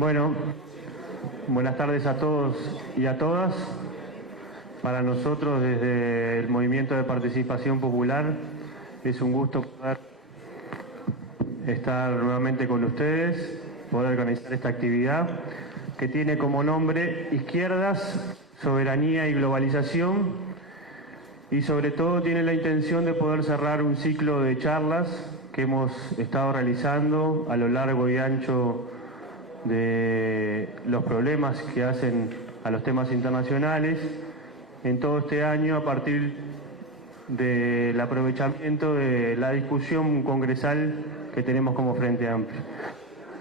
Bueno, buenas tardes a todos y a todas. Para nosotros, desde el Movimiento de Participación Popular, es un gusto poder estar nuevamente con ustedes, poder organizar esta actividad que tiene como nombre Izquierdas, Soberanía y Globalización, y sobre todo tiene la intención de poder cerrar un ciclo de charlas que hemos estado realizando a lo largo y ancho de los problemas que hacen a los temas internacionales en todo este año, a partir del aprovechamiento de la discusión congresal que tenemos como Frente Amplio.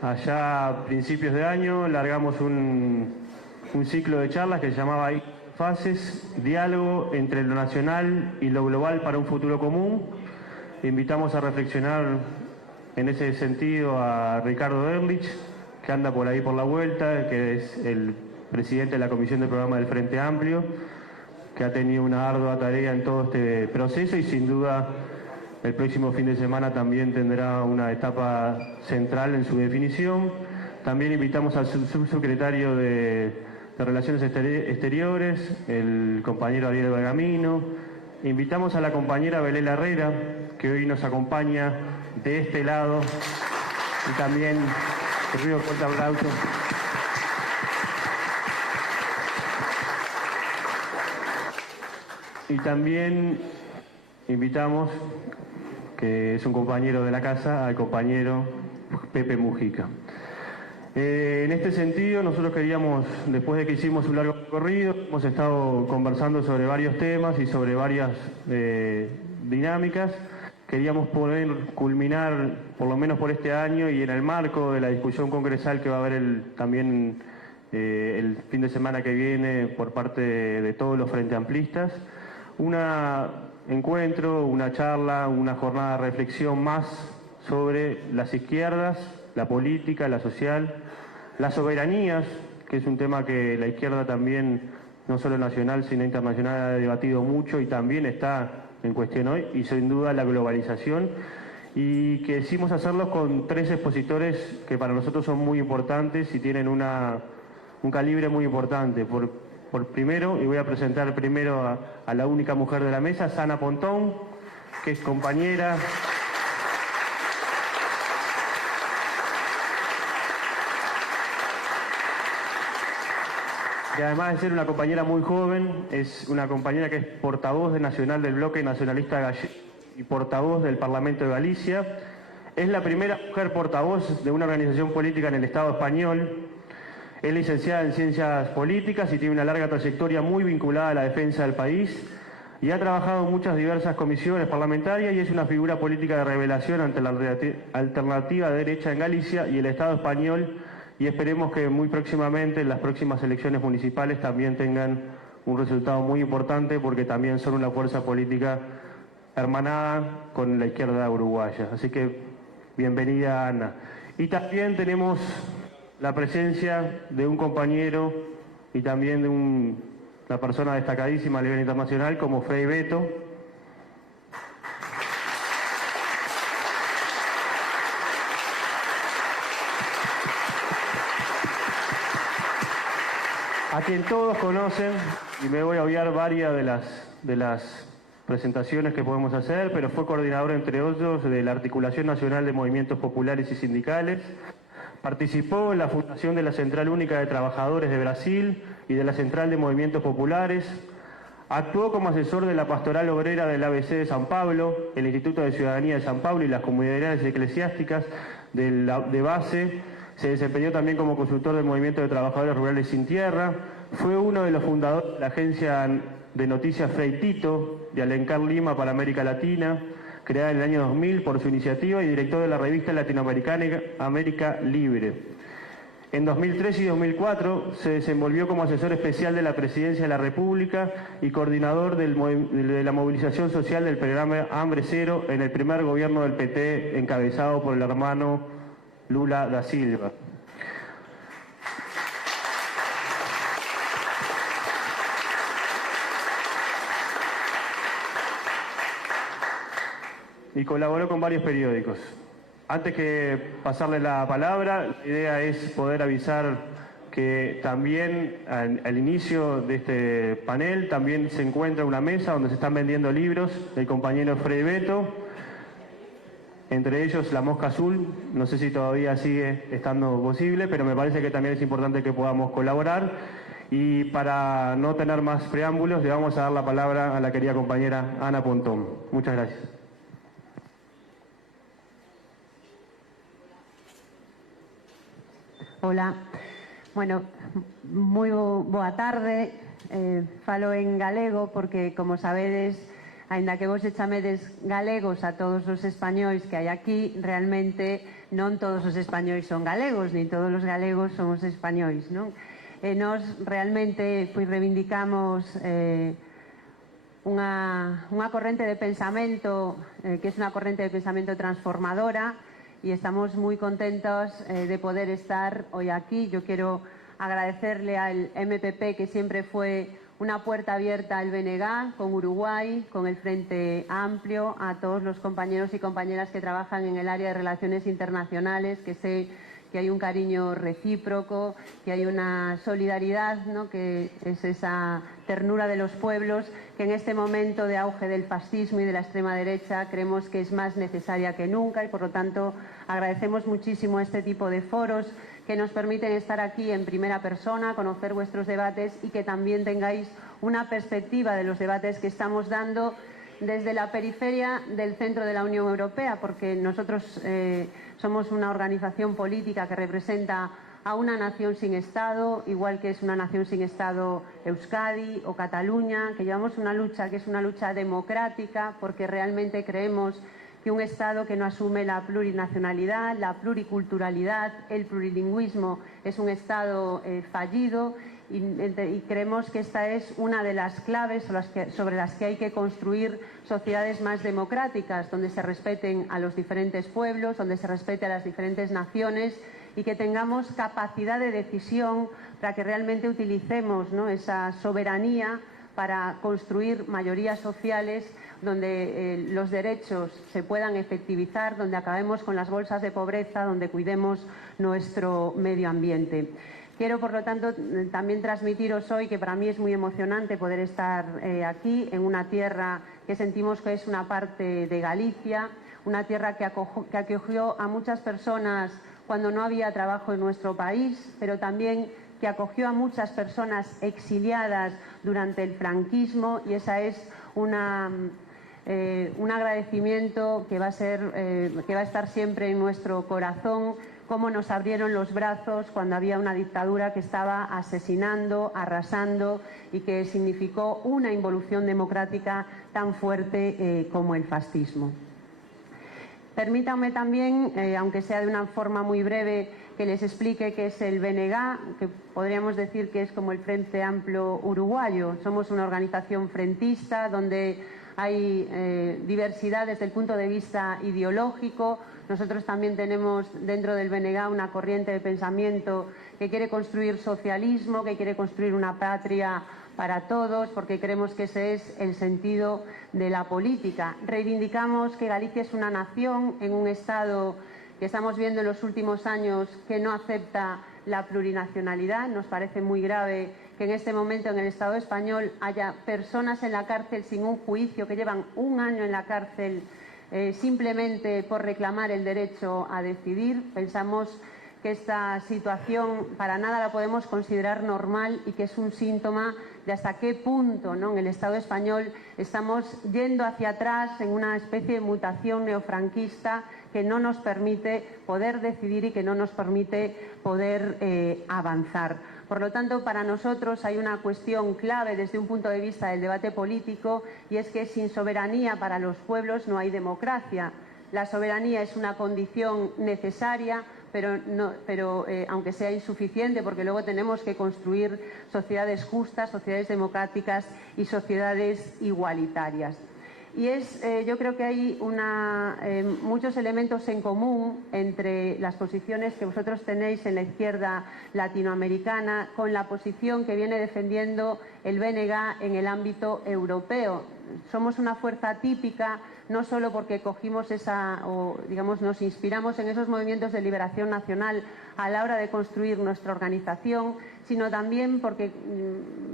Allá a principios de año largamos un ciclo de charlas que se llamaba Fases, diálogo entre lo nacional y lo global para un futuro común. Invitamos a reflexionar en ese sentido a Ricardo Ehrlich, que anda por ahí por la vuelta, que es el presidente de la Comisión de Programa del Frente Amplio, que ha tenido una ardua tarea en todo este proceso y sin duda el próximo fin de semana también tendrá una etapa central en su definición. También invitamos al subsecretario de Relaciones Exteriores, el compañero Ariel Bergamino. Invitamos a la compañera Belén Herrera, que hoy nos acompaña de este lado, y también el ruido fuerte aplauso. Y también invitamos, que es un compañero de la casa, al compañero Pepe Mujica. En este sentido, nosotros queríamos, después de que hicimos un largo recorrido, hemos estado conversando sobre varios temas y sobre varias dinámicas. Queríamos poder culminar, por lo menos por este año, y en el marco de la discusión congresal que va a haber también el fin de semana que viene por parte de todos los frente amplistas, un encuentro, una charla, una jornada de reflexión más sobre las izquierdas, la política, la social, las soberanías, que es un tema que la izquierda también, no solo nacional, sino internacional, ha debatido mucho y también está en cuestión hoy, y sin duda la globalización, y que quisimos hacerlo con tres expositores que para nosotros son muy importantes y tienen un calibre muy importante. Por primero, y voy a presentar primero a la única mujer de la mesa, Sana Pontón, que es compañera. Y además de ser una compañera muy joven, es una compañera que es portavoz nacional del Bloque Nacionalista Gallego y portavoz del Parlamento de Galicia. Es la primera mujer portavoz de una organización política en el Estado español. Es licenciada en Ciencias Políticas y tiene una larga trayectoria muy vinculada a la defensa del país. Y ha trabajado en muchas diversas comisiones parlamentarias y es una figura política de revelación ante la alternativa derecha en Galicia y el Estado español. Y esperemos que muy próximamente, en las próximas elecciones municipales, también tengan un resultado muy importante, porque también son una fuerza política hermanada con la izquierda uruguaya. Así que, bienvenida, Ana. Y también tenemos la presencia de un compañero y también de una persona destacadísima a nivel internacional, como Frei Beto, a quien todos conocen, y me voy a obviar varias de las presentaciones que podemos hacer, pero fue coordinador, entre otros, de la Articulación Nacional de Movimientos Populares y Sindicales. Participó en la fundación de la Central Única de Trabajadores de Brasil y de la Central de Movimientos Populares. Actuó como asesor de la Pastoral Obrera del ABC de San Pablo, el Instituto de Ciudadanía de San Pablo y las comunidades eclesiásticas de base. Se desempeñó también como consultor del Movimiento de Trabajadores Rurales Sin Tierra. Fue uno de los fundadores de la agencia de noticias Frei Tito, de Alencar Lima para América Latina, creada en el año 2000 por su iniciativa, y director de la revista latinoamericana América Libre. En 2003 y 2004 se desenvolvió como asesor especial de la Presidencia de la República y coordinador de la movilización social del programa Hambre Cero en el primer gobierno del PT, encabezado por el hermano Lula da Silva. Y colaboró con varios periódicos. Antes que pasarle la palabra, la idea es poder avisar que también al inicio de este panel también se encuentra una mesa donde se están vendiendo libros del compañero Freddy Beto, entre ellos La Mosca Azul. No sé si todavía sigue estando posible, pero me parece que también es importante que podamos colaborar. Y para no tener más preámbulos, le vamos a dar la palabra a la querida compañera Ana Pontón. Muchas gracias. Hola. Bueno, moi boa tarde. Falo en galego porque, como sabedes, aínda que vos chamedes galegos a todos os españois que hai aquí, realmente non todos os españois son galegos, nin todos os galegos somos españois, non? E nós realmente reivindicamos unha corrente de pensamento que é unha corrente de pensamento transformadora, y estamos muy contentos de poder estar hoy aquí. Yo quiero agradecerle al MPP, que siempre fue una puerta abierta al BNG, con Uruguay, con el Frente Amplio, a todos los compañeros y compañeras que trabajan en el área de relaciones internacionales, que sé que hay un cariño recíproco, que hay una solidaridad, ¿no?, que es esa ternura de los pueblos, que en este momento de auge del fascismo y de la extrema derecha creemos que es más necesaria que nunca, y por lo tanto agradecemos muchísimo este tipo de foros que nos permiten estar aquí en primera persona, conocer vuestros debates y que también tengáis una perspectiva de los debates que estamos dando desde la periferia del centro de la Unión Europea, porque nosotros somos una organización política que representa a una nación sin Estado, igual que es una nación sin Estado Euskadi o Cataluña, que llevamos una lucha que es una lucha democrática, porque realmente creemos que un Estado que no asume la plurinacionalidad, la pluriculturalidad, el plurilingüismo, es un Estado fallido, y creemos que esta es una de las claves sobre las que hay que construir sociedades más democráticas, donde se respeten a los diferentes pueblos, donde se respete a las diferentes naciones y que tengamos capacidad de decisión para que realmente utilicemos, ¿no?, esa soberanía para construir mayorías sociales donde los derechos se puedan efectivizar, donde acabemos con las bolsas de pobreza, donde cuidemos nuestro medio ambiente. Quiero, por lo tanto, también transmitiros hoy que para mí es muy emocionante poder estar aquí, en una tierra que sentimos que es una parte de Galicia, una tierra que acogió a muchas personas cuando no había trabajo en nuestro país, pero también que acogió a muchas personas exiliadas durante el franquismo, y esa es un agradecimiento que va a estar siempre en nuestro corazón, cómo nos abrieron los brazos cuando había una dictadura que estaba asesinando, arrasando, y que significó una involución democrática tan fuerte como el fascismo. Permítanme también, aunque sea de una forma muy breve, que les explique qué es el BNG, que podríamos decir que es como el Frente Amplio uruguayo. Somos una organización frentista donde hay diversidad desde el punto de vista ideológico. Nosotros también tenemos dentro del BNG una corriente de pensamiento que quiere construir socialismo, que quiere construir una patria para todos, porque creemos que ese es el sentido de la política. Reivindicamos que Galicia es una nación en un Estado que estamos viendo en los últimos años que no acepta la plurinacionalidad. Nos parece muy grave que en este momento en el Estado español haya personas en la cárcel sin un juicio, que llevan un año en la cárcel simplemente por reclamar el derecho a decidir. Pensamos que esta situación para nada la podemos considerar normal y que es un síntoma de hasta qué punto, ¿no?, en el Estado español estamos yendo hacia atrás en una especie de mutación neofranquista que no nos permite poder decidir y que no nos permite poder avanzar. Por lo tanto, para nosotros hay una cuestión clave desde un punto de vista del debate político, y es que sin soberanía para los pueblos no hay democracia. La soberanía es una condición necesaria, pero aunque sea insuficiente, porque luego tenemos que construir sociedades justas, sociedades democráticas y sociedades igualitarias. Y yo creo que hay muchos elementos en común entre las posiciones que vosotros tenéis en la izquierda latinoamericana con la posición que viene defendiendo el BNG en el ámbito europeo. Somos una fuerza típica, no solo porque cogimos nos inspiramos en esos movimientos de liberación nacional a la hora de construir nuestra organización, sino también porque,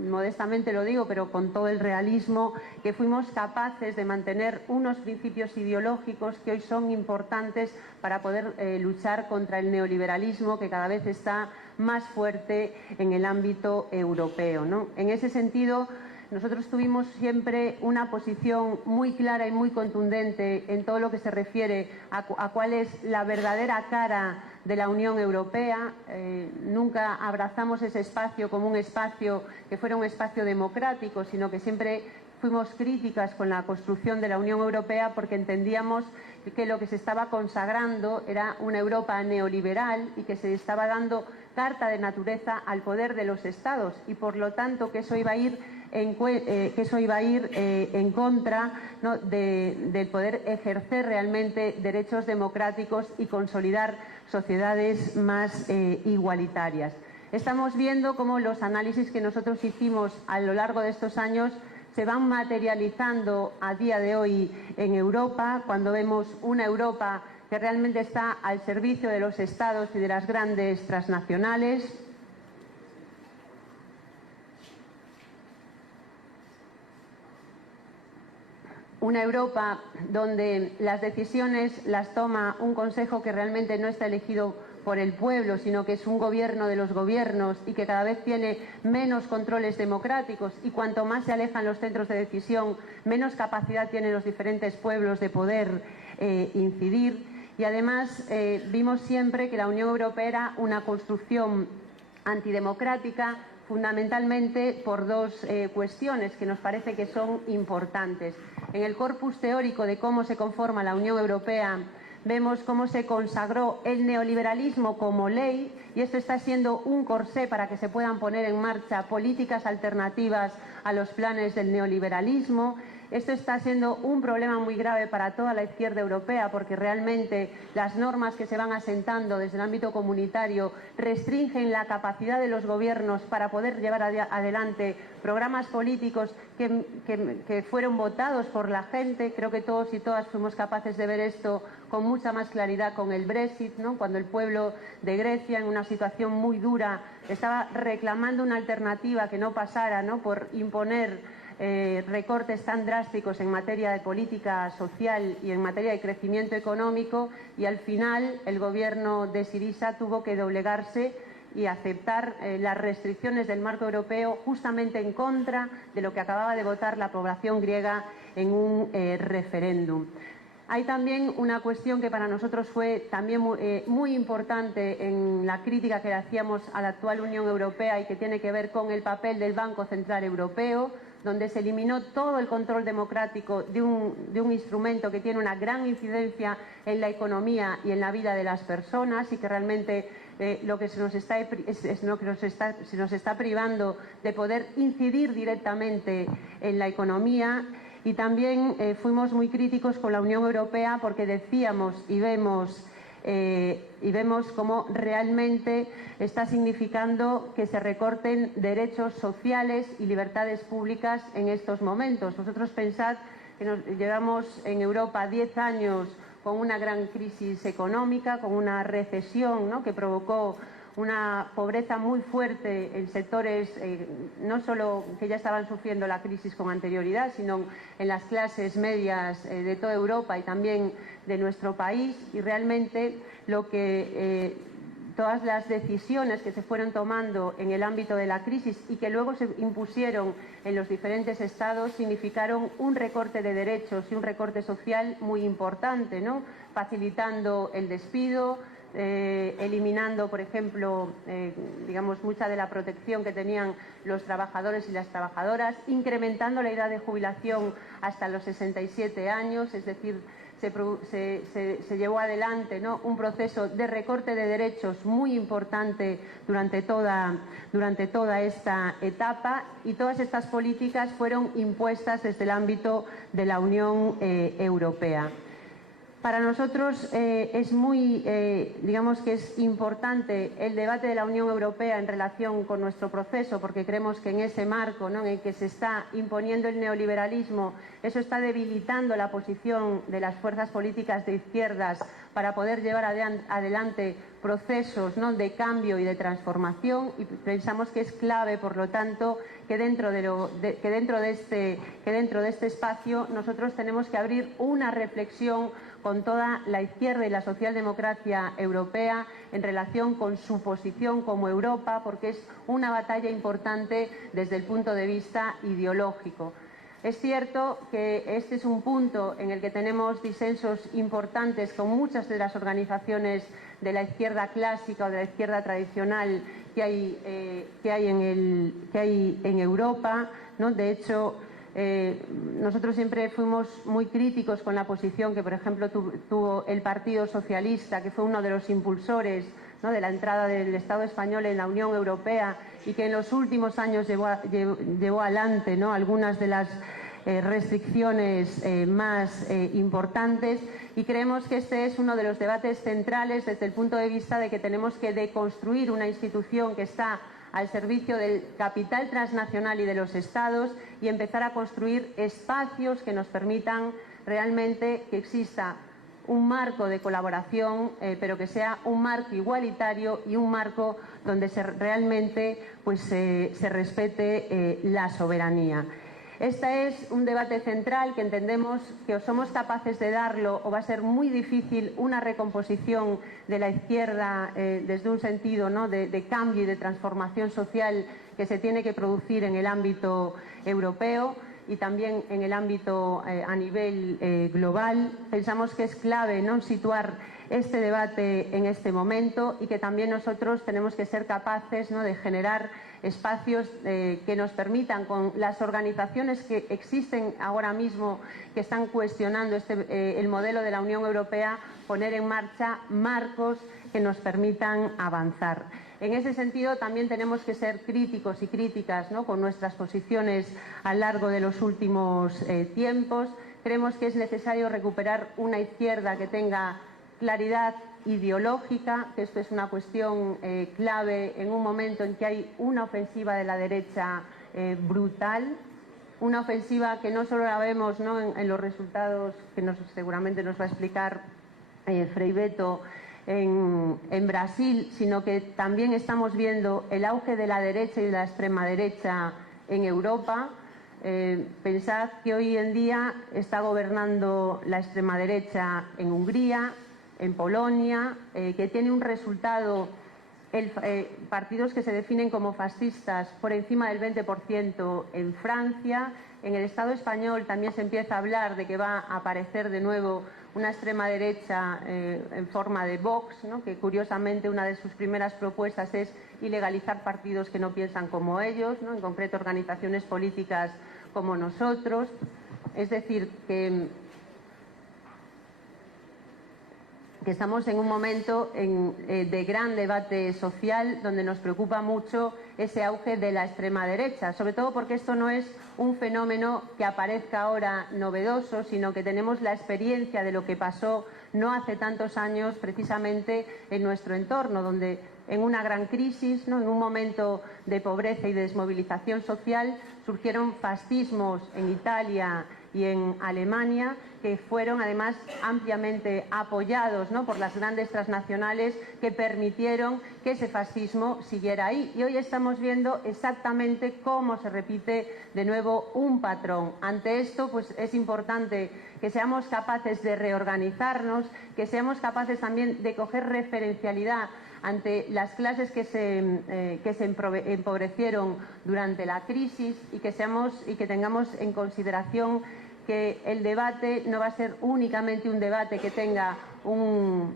modestamente lo digo, pero con todo el realismo, que fuimos capaces de mantener unos principios ideológicos que hoy son importantes para poder luchar contra el neoliberalismo, que cada vez está más fuerte en el ámbito europeo, ¿no? En ese sentido, nosotros tuvimos siempre una posición muy clara y muy contundente en todo lo que se refiere a cuál es la verdadera cara de la Unión Europea. Nunca abrazamos ese espacio como un espacio que fuera un espacio democrático, sino que siempre fuimos críticas con la construcción de la Unión Europea porque entendíamos que lo que se estaba consagrando era una Europa neoliberal y que se estaba dando carta de naturaleza al poder de los Estados y, por lo tanto, que eso iba a ir en contra, ¿no?, del poder ejercer realmente derechos democráticos y consolidar sociedades más igualitarias. Estamos viendo cómo los análisis que nosotros hicimos a lo largo de estos años se van materializando a día de hoy en Europa, cuando vemos una Europa que realmente está al servicio de los Estados y de las grandes transnacionales. Una Europa donde las decisiones las toma un Consejo que realmente no está elegido por el pueblo, sino que es un gobierno de los gobiernos y que cada vez tiene menos controles democráticos, y cuanto más se alejan los centros de decisión, menos capacidad tienen los diferentes pueblos de poder incidir. Y además vimos siempre que la Unión Europea era una construcción antidemocrática, fundamentalmente por dos cuestiones que nos parece que son importantes. En el corpus teórico de cómo se conforma la Unión Europea vemos cómo se consagró el neoliberalismo como ley, y esto está siendo un corsé para que se puedan poner en marcha políticas alternativas a los planes del neoliberalismo. Esto está siendo un problema muy grave para toda la izquierda europea, porque realmente las normas que se van asentando desde el ámbito comunitario restringen la capacidad de los gobiernos para poder llevar adelante programas políticos que fueron votados por la gente. Creo que todos y todas fuimos capaces de ver esto con mucha más claridad con el Brexit, ¿no?, cuando el pueblo de Grecia, en una situación muy dura, estaba reclamando una alternativa que no pasara, ¿no?, por imponer recortes tan drásticos en materia de política social y en materia de crecimiento económico, y al final el gobierno de Syriza tuvo que doblegarse y aceptar las restricciones del marco europeo, justamente en contra de lo que acababa de votar la población griega en un referéndum. Hay también una cuestión que para nosotros fue también muy importante en la crítica que le hacíamos a la actual Unión Europea, y que tiene que ver con el papel del Banco Central Europeo, donde se eliminó todo el control democrático de un instrumento que tiene una gran incidencia en la economía y en la vida de las personas, y que realmente lo que se nos está privando de poder incidir directamente en la economía. Y también fuimos muy críticos con la Unión Europea porque decíamos y vemos cómo realmente está significando que se recorten derechos sociales y libertades públicas en estos momentos. Vosotros pensad que llevamos en Europa 10 años con una gran crisis económica, con una recesión, ¿no?, que provocó una pobreza muy fuerte en sectores no solo que ya estaban sufriendo la crisis con anterioridad, sino en las clases medias de toda Europa y también de nuestro país. Y realmente todas las decisiones que se fueron tomando en el ámbito de la crisis y que luego se impusieron en los diferentes estados significaron un recorte de derechos y un recorte social muy importante, ¿no?, facilitando el despido, eliminando, por ejemplo, mucha de la protección que tenían los trabajadores y las trabajadoras, incrementando la edad de jubilación hasta los 67 años, es decir, se llevó adelante, ¿no?, un proceso de recorte de derechos muy importante durante toda esta etapa, y todas estas políticas fueron impuestas desde el ámbito de la Unión Europea. Para nosotros es digamos que es importante el debate de la Unión Europea en relación con nuestro proceso, porque creemos que en ese marco, ¿no?, en el que se está imponiendo el neoliberalismo, eso está debilitando la posición de las fuerzas políticas de izquierdas para poder llevar adelante procesos, ¿no?, de cambio y de transformación, y pensamos que es clave, por lo tanto, que dentro de este espacio nosotros tenemos que abrir una reflexión con toda la izquierda y la socialdemocracia europea en relación con su posición como Europa, porque es una batalla importante desde el punto de vista ideológico. Es cierto que este es un punto en el que tenemos disensos importantes con muchas de las organizaciones de la izquierda clásica o de la izquierda tradicional que hay en Europa, ¿no? De hecho, nosotros siempre fuimos muy críticos con la posición que, por ejemplo, tuvo el Partido Socialista, que fue uno de los impulsores, ¿no?, de la entrada del Estado español en la Unión Europea, y que en los últimos años llevó adelante, ¿no?, algunas de las restricciones más importantes, y creemos que este es uno de los debates centrales desde el punto de vista de que tenemos que deconstruir una institución que está al servicio del capital transnacional y de los Estados, y empezar a construir espacios que nos permitan realmente que exista un marco de colaboración, pero que sea un marco igualitario y un marco donde realmente pues, se respete la soberanía. Este es un debate central que entendemos que o somos capaces de darlo o va a ser muy difícil una recomposición de la izquierda desde un sentido, ¿no?, de cambio y de transformación social que se tiene que producir en el ámbito europeo y también en el ámbito a nivel global. Pensamos que es clave, ¿no?, situar este debate en este momento, y que también nosotros tenemos que ser capaces, ¿no?, de generar espacios que nos permitan, con las organizaciones que existen ahora mismo que están cuestionando el modelo de la Unión Europea, poner en marcha marcos que nos permitan avanzar. En ese sentido, también tenemos que ser críticos y críticas, ¿no?, con nuestras posiciones a lo largo de los últimos tiempos. Creemos que es necesario recuperar una izquierda que tenga claridad ideológica, que esto es una cuestión clave en un momento en que hay una ofensiva de la derecha brutal, una ofensiva que no solo la vemos, ¿no?, en los resultados que seguramente nos va a explicar Frei Betto en Brasil, sino que también estamos viendo el auge de la derecha y de la extrema derecha en Europa. Pensad que hoy en día está gobernando la extrema derecha en Hungría, en Polonia, que tiene un resultado, partidos que se definen como fascistas, por encima del 20% en Francia. En el Estado español también se empieza a hablar de que va a aparecer de nuevo una extrema derecha en forma de Vox, ¿no?, que curiosamente una de sus primeras propuestas es ilegalizar partidos que no piensan como ellos, ¿no?, en concreto organizaciones políticas como nosotros. Es decir, que estamos en un momento de gran debate social, donde nos preocupa mucho ese auge de la extrema derecha, sobre todo porque esto no es un fenómeno que aparezca ahora novedoso, sino que tenemos la experiencia de lo que pasó no hace tantos años precisamente en nuestro entorno, donde en una gran crisis, ¿no?, en un momento de pobreza y de desmovilización social, surgieron fascismos en Italia y en Alemania, que fueron además ampliamente apoyados, ¿no?, por las grandes transnacionales, que permitieron que ese fascismo siguiera ahí. Y hoy estamos viendo exactamente cómo se repite de nuevo un patrón. Ante esto, pues es importante que seamos capaces de reorganizarnos, que seamos capaces también de coger referencialidad ante las clases que se empobrecieron durante la crisis, y que tengamos en consideración que el debate no va a ser únicamente un debate que tenga un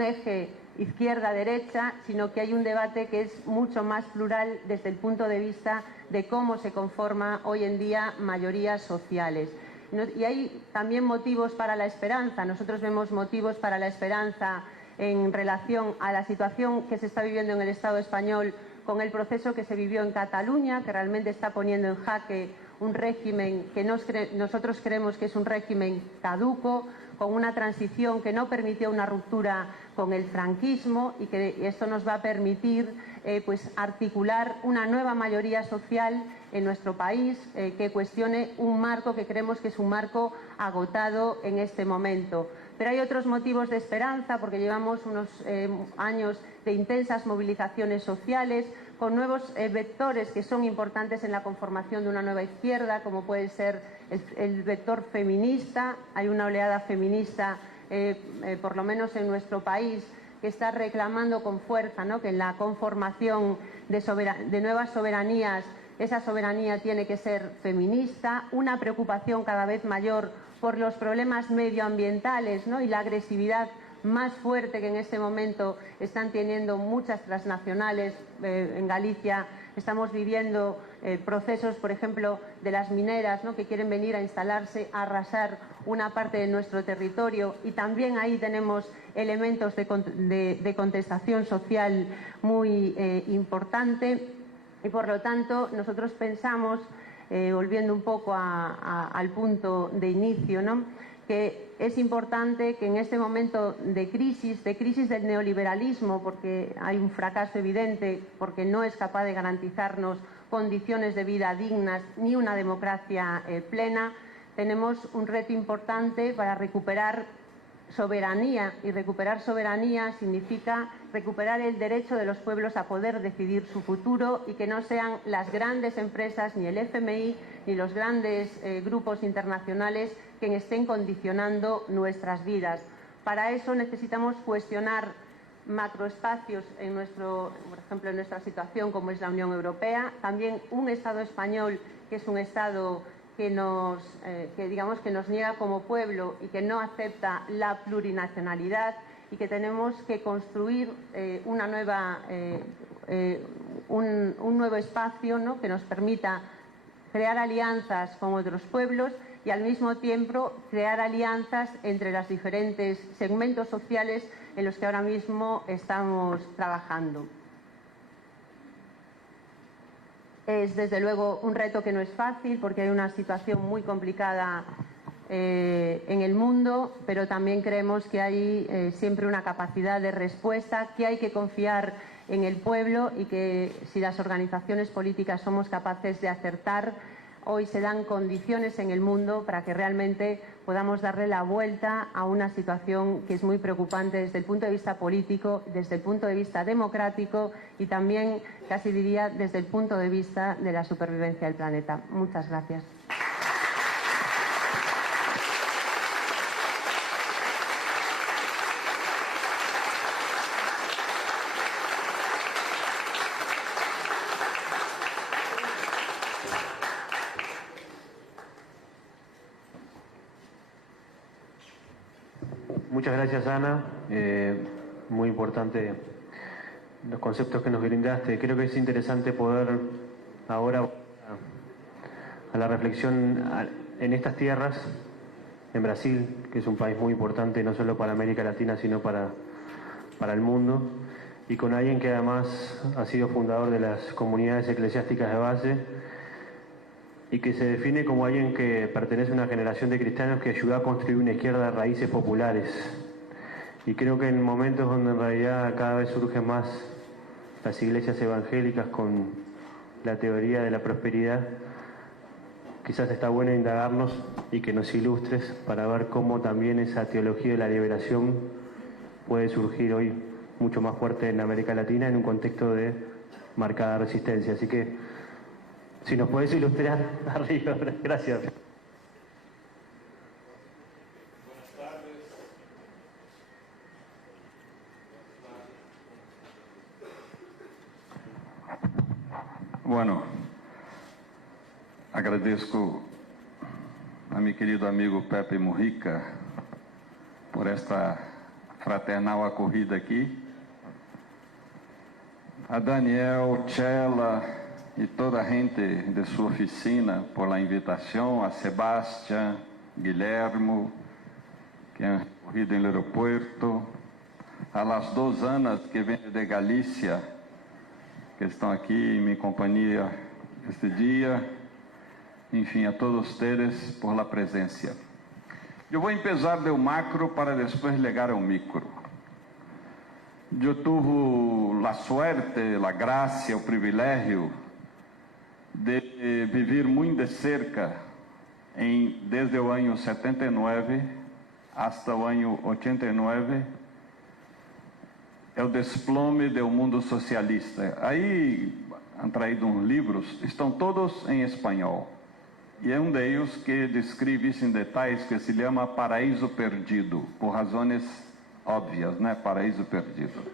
eje izquierda-derecha, sino que hay un debate que es mucho más plural desde el punto de vista de cómo se conforman hoy en día mayorías sociales. Y hay también motivos para la esperanza. Nosotros vemos motivos para la esperanza en relación a la situación que se está viviendo en el Estado español con el proceso que se vivió en Cataluña, que realmente está poniendo en jaque un régimen que nosotros creemos que es un régimen caduco, con una transición que no permitió una ruptura con el franquismo y que esto nos va a permitir pues articular una nueva mayoría social en nuestro país que cuestione un marco que creemos que es un marco agotado en este momento. Pero hay otros motivos de esperanza porque llevamos unos años de intensas movilizaciones sociales con nuevos vectores que son importantes en la conformación de una nueva izquierda, como puede ser el vector feminista. Hay una oleada feminista, por lo menos en nuestro país, que está reclamando con fuerza, ¿no?, que en la conformación de nuevas soberanías, esa soberanía tiene que ser feminista, una preocupación cada vez mayor por los problemas medioambientales, ¿no?, y la agresividad más fuerte que en este momento están teniendo muchas transnacionales. En Galicia estamos viviendo procesos, por ejemplo, de las mineras, ¿no?, que quieren venir a instalarse, a arrasar una parte de nuestro territorio, y también ahí tenemos elementos de contestación social muy importante. Y por lo tanto nosotros pensamos, volviendo un poco al punto de inicio, ¿no?, que es importante que en este momento de crisis del neoliberalismo, porque hay un fracaso evidente, porque no es capaz de garantizarnos condiciones de vida dignas ni una democracia plena, tenemos un reto importante para recuperar soberanía, y recuperar soberanía significa recuperar el derecho de los pueblos a poder decidir su futuro y que no sean las grandes empresas, ni el FMI, ni los grandes grupos internacionales que estén condicionando nuestras vidas. Para eso necesitamos cuestionar macroespacios por ejemplo, en nuestra situación, como es la Unión Europea, también un Estado español que es un Estado que nos niega como pueblo y que no acepta la plurinacionalidad, y que tenemos que construir un nuevo espacio, ¿no?, que nos permita crear alianzas con otros pueblos y al mismo tiempo crear alianzas entre los diferentes segmentos sociales en los que ahora mismo estamos trabajando. Es desde luego un reto que no es fácil porque hay una situación muy complicada en el mundo, pero también creemos que hay siempre una capacidad de respuesta, que hay que confiar en el pueblo y que si las organizaciones políticas somos capaces de acertar, hoy se dan condiciones en el mundo para que realmente podamos darle la vuelta a una situación que es muy preocupante desde el punto de vista político, desde el punto de vista democrático y también, casi diría, desde el punto de vista de la supervivencia del planeta. Muchas gracias. Muchas gracias, Ana. Muy importante los conceptos que nos brindaste. Creo que es interesante poder ahora a la reflexión en estas tierras, en Brasil, que es un país muy importante no solo para América Latina, sino para el mundo, y con alguien que además ha sido fundador de las comunidades eclesiásticas de base y que se define como alguien que pertenece a una generación de cristianos que ayudó a construir una izquierda de raíces populares. Y creo que en momentos donde en realidad cada vez surgen más las iglesias evangélicas con la teoría de la prosperidad, quizás está bueno indagarnos y que nos ilustres para ver cómo también esa teología de la liberación puede surgir hoy mucho más fuerte en América Latina en un contexto de marcada resistencia. Así que si nos podés ilustrar arriba, gracias. Buenas tardes. Bueno, agradezco a mi querido amigo Pepe Mujica por esta fraternal acogida aqui, a Daniel, Chela e toda a gente de sua oficina por la invitação, a Sebastián, Guilhermo, que han corrido em aeroporto, a las 2 Anas que vêm de Galícia, que estão aqui em minha companhia este dia, enfim, a todos ustedes por la presença. Eu vou empezar do macro para depois ligar ao micro. Eu tive a suerte, a graça, o privilégio de viver muito de cerca desde o ano 79 até o ano 89, o desplome do mundo socialista. Aí han traído uns livros, estão todos em espanhol. E é deles que descreve isso em detalhes, que se chama Paraíso Perdido, por razões óbvias, né? Paraíso Perdido.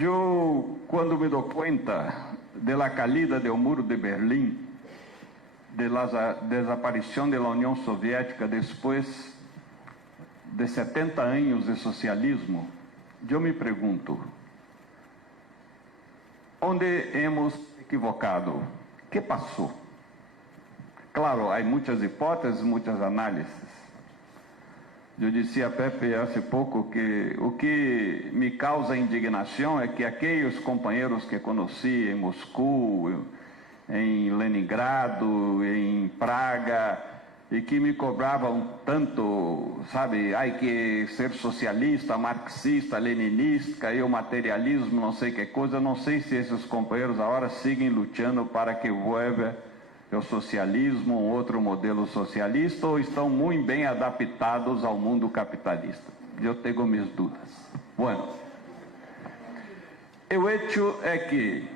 Eu, quando me dou conta da caída do muro de Berlim, da desaparição da União Soviética depois de 70 anos de socialismo, eu me pergunto, onde hemos equivocado? O que passou? Claro, há muitas hipóteses, muitas análises. Eu disse a Pepe há pouco que o que me causa indignação é que aqueles companheiros que conheci em Moscou, em Leningrado, em Praga, e que me cobravam tanto, sabe, há que ser socialista, marxista, leninista, e o materialismo, não sei que coisa, não sei se esses companheiros agora seguem lutando para que vuelva o socialismo, um outro modelo socialista, ou estão muito bem adaptados ao mundo capitalista. Eu tenho minhas dúvidas. Bueno, o hecho é que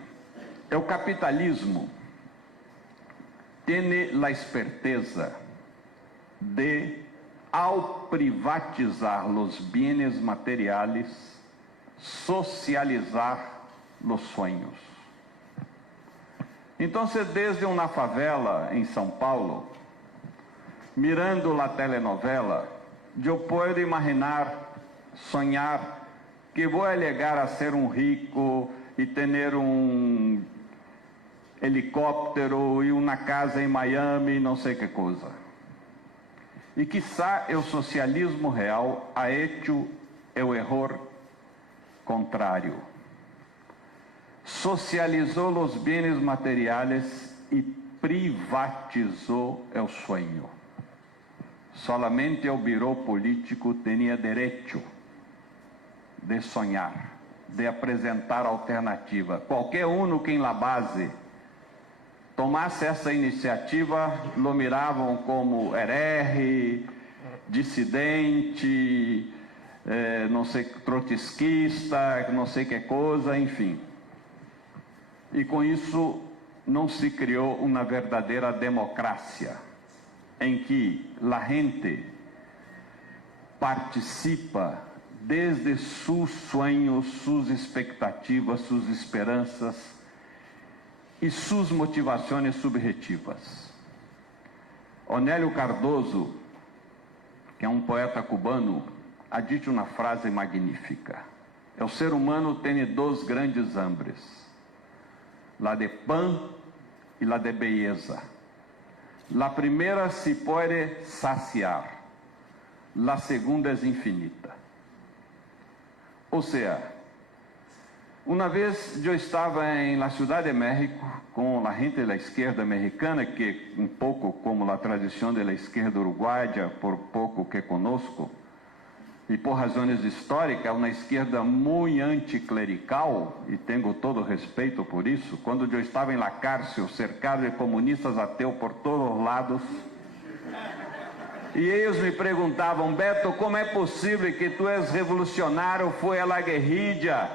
o capitalismo tem a esperteza de, ao privatizar os bens materiais, socializar os sonhos. Então, desde uma favela em São Paulo, mirando a telenovela, eu posso imaginar, sonhar que vou chegar a ser um rico e ter um helicóptero e uma casa em Miami, não sei que coisa. E quizá o socialismo real ha hecho o erro contrário. Socializou os bens materiais e privatizou o sonho. Solamente o birô político tinha direito de sonhar, de apresentar alternativa. Qualquer que em la base tomasse essa iniciativa, lo miravam como herege, dissidente, não sei, trotskista, não sei que coisa, enfim. E com isso não se criou uma verdadeira democracia, em que a gente participa desde seus sonhos, suas expectativas, suas esperanças e suas motivações subjetivas. Onélio Cardoso, que é um poeta cubano, ha dito uma frase magnífica: o ser humano tem 2 grandes hambres, la de pan e la de belleza. La primeira se pode saciar, la segunda é infinita. Ou seja, uma vez eu estava em la Ciudad de México com a gente da esquerda mexicana, que um pouco como a tradição da esquerda uruguaia, por pouco que conosco, e por razões históricas, uma esquerda muito anticlerical, e tenho todo respeito por isso. Quando eu estava em la cárcel, cercado de comunistas ateus por todos os lados, e eles me perguntavam: Beto, como é possível que tu és revolucionário, foi a la guerrilla,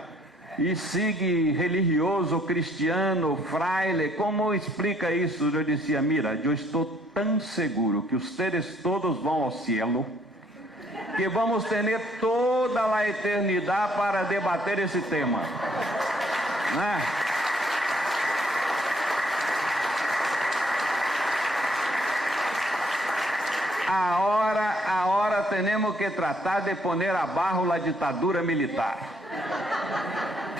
e sigue religioso, cristiano, fraile, como explica isso? Eu dizia: mira, eu estou tão seguro que vocês todos vão ao cielo, que vamos ter toda a eternidade para debater esse tema, né? Agora temos que tratar de poner abaixo a ditadura militar.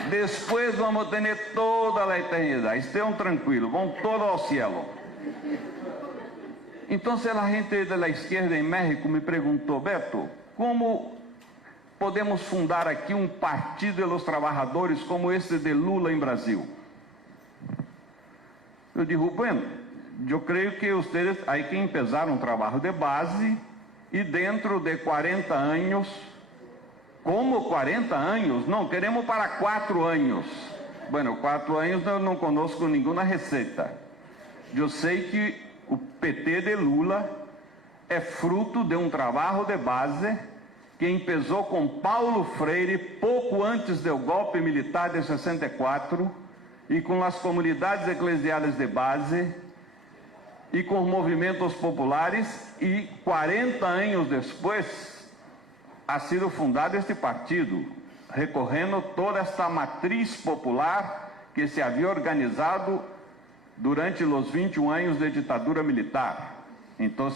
Después vamos a tener toda la eternidad. Estén tranquilos, vão todos ao cielo. Entonces la gente de la izquierda en México me preguntó: Beto, ¿cómo podemos fundar aqui um partido de los trabajadores como esse de Lula em Brasil? Eu digo, bueno, eu creio que ustedes hay que empezar um trabalho de base e dentro de 40 anos, como 40 anos? Não, queremos para 4 anos. Bueno, 4 anos eu não conosco nenhuma receita. Eu sei que o PT de Lula é fruto de um trabalho de base que começou com Paulo Freire pouco antes do golpe militar de 64 e com as comunidades eclesiais de base e com movimentos populares, e 40 anos depois ha sido fundado este partido, recorrendo toda esta matriz popular que se havia organizado durante os 21 anos de ditadura militar. Então,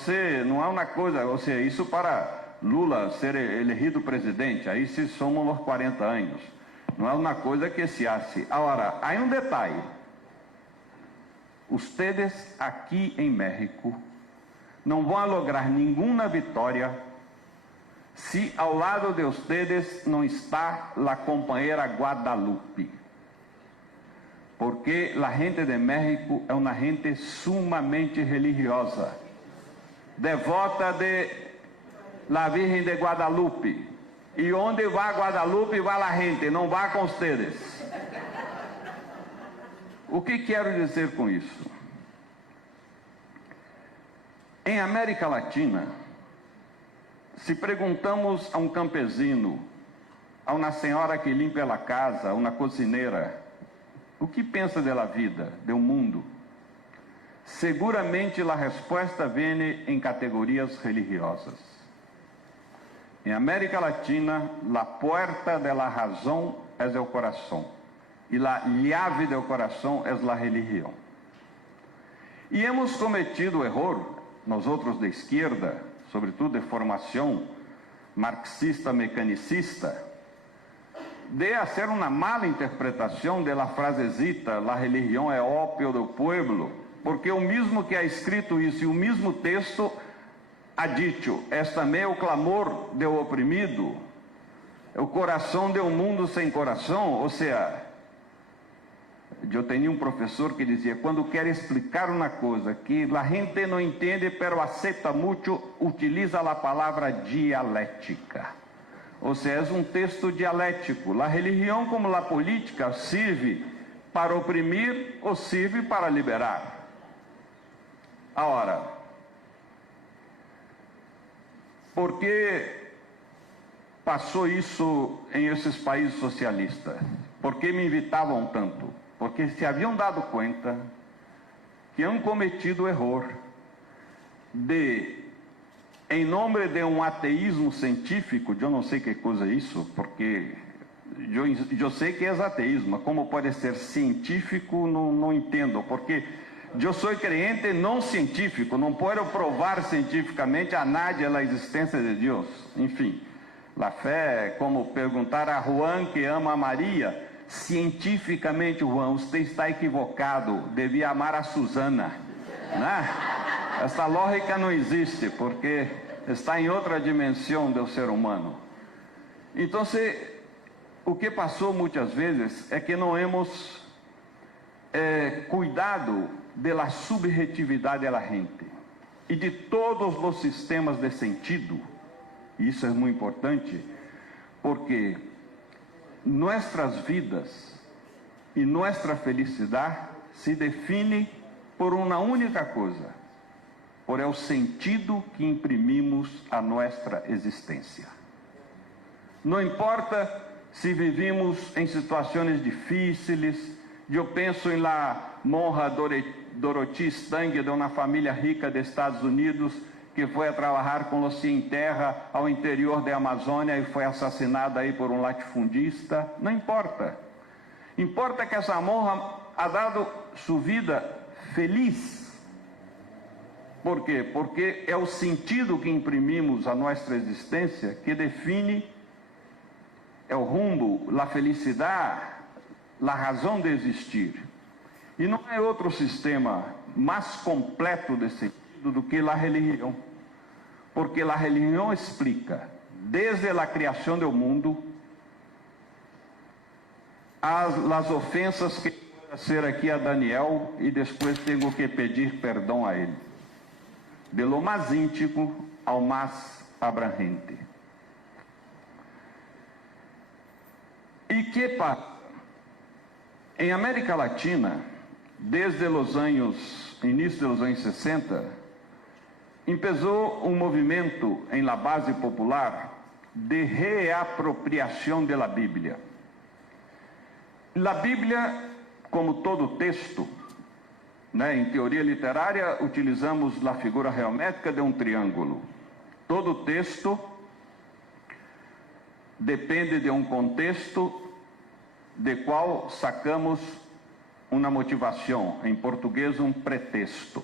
não é uma coisa, ou seja, isso para Lula ser elegido presidente, aí se somam os 40 anos. Não é uma coisa que se hace. Agora, há um detalhe. Ustedes aqui em México não vão lograr nenhuma vitória se ao lado de ustedes não está a companheira Guadalupe. Porque a gente de México é uma gente sumamente religiosa, devota de la Virgen de Guadalupe. E onde vai Guadalupe, vai a gente, não vai com ustedes. O que quero dizer com isso? Em América Latina, se perguntamos a um campesino, a uma senhora que limpa a casa, a uma cozinheira, o que pensa da vida, do mundo? Seguramente a resposta vem em categorias religiosas. Em América Latina, a porta da razão é o coração e a llave do coração é a religião. E hemos cometido o erro, nós outros de esquerda, sobretudo de formação marxista mecanicista, de fazer uma mala interpretação da frasezita "la religião é ópio do pueblo", porque o mesmo que ha escrito isso e o mesmo texto ha dicho: "Es também o clamor do oprimido, o coração de um mundo sem coração". Ou seja, eu tinha um professor que dizia: quando quer explicar uma coisa que a gente não entende, pero aceita muito, utiliza a palavra dialética. Ou seja, é um texto dialético. A religião, como a política, serve para oprimir ou serve para liberar. Agora, por que passou isso em esses países socialistas? Por que me invitavam tanto? Porque se haviam dado conta que han cometido o erro de, em nome de um ateísmo científico, eu não sei que coisa é isso, porque eu sei que é ateísmo, mas como pode ser científico, não entendo, porque eu sou crente não científico, não posso provar cientificamente a nadie a existência de Deus. Enfim, a fé é como perguntar a Juan que ama a Maria: cientificamente, Juan, você está equivocado, devia amar a Susana, né? Essa lógica não existe, porque está em outra dimensão do ser humano. Então, o que passou muitas vezes é que não hemos cuidado da subjetividade da gente e de todos os sistemas de sentido. Isso é muito importante, porque nossas vidas e nossa felicidade se define por uma única coisa: por o sentido que imprimimos a nossa existência. Não importa se vivimos em situações difíceis. Eu penso em la monja Dorothy Stang, de uma família rica dos Estados Unidos, que foi a trabalhar com os sem terra ao interior da Amazônia e foi assassinada aí por um latifundista. Não importa. Importa que essa monja ha dado sua vida feliz. Por quê? Porque é o sentido que imprimimos a nossa existência que define o rumo, a felicidade, a razão de existir. E não há outro sistema mais completo de sentido do que a religião. Porque a religião explica, desde a criação do mundo, as ofensas que podem ser aqui a Daniel e depois tenho que pedir perdão a ele. De lo mais íntimo ao mais abrangente. E que passa? Em América Latina, desde os início dos anos 60, começou um movimento em la base popular de reapropriação da Bíblia. A Bíblia, como todo texto, em teoria literária, utilizamos a figura geométrica de um triângulo. Todo texto depende de um contexto de qual sacamos uma motivação, em português um pretexto.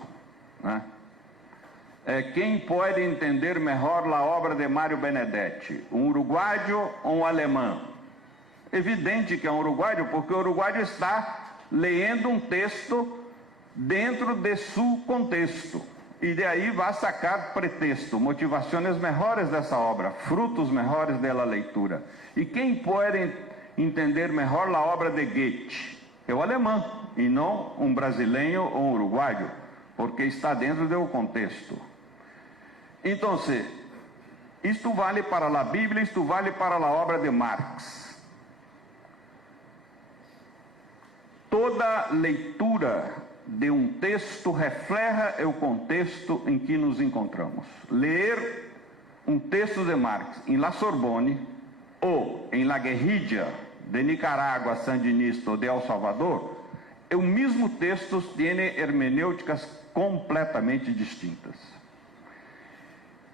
Quem pode entender melhor a obra de Mário Benedetti, um uruguaio ou um alemão? Evidente que é um uruguaio, porque o uruguaio está lendo um texto dentro de seu contexto, e de aí vai sacar pretexto, motivações melhores dessa obra, frutos melhores dela leitura. E quem pode entender melhor a obra de Goethe? É o alemão, e não um brasileiro ou um uruguaio, porque está dentro do contexto. Então, isto vale para a Bíblia, isto vale para a obra de Marx. Toda leitura de um texto reflete o contexto em que nos encontramos. Ler um texto de Marx em La Sorbonne ou em La Guerrilla de Nicarágua, sandinista ou de El Salvador, o mesmo texto tem hermenêuticas completamente distintas.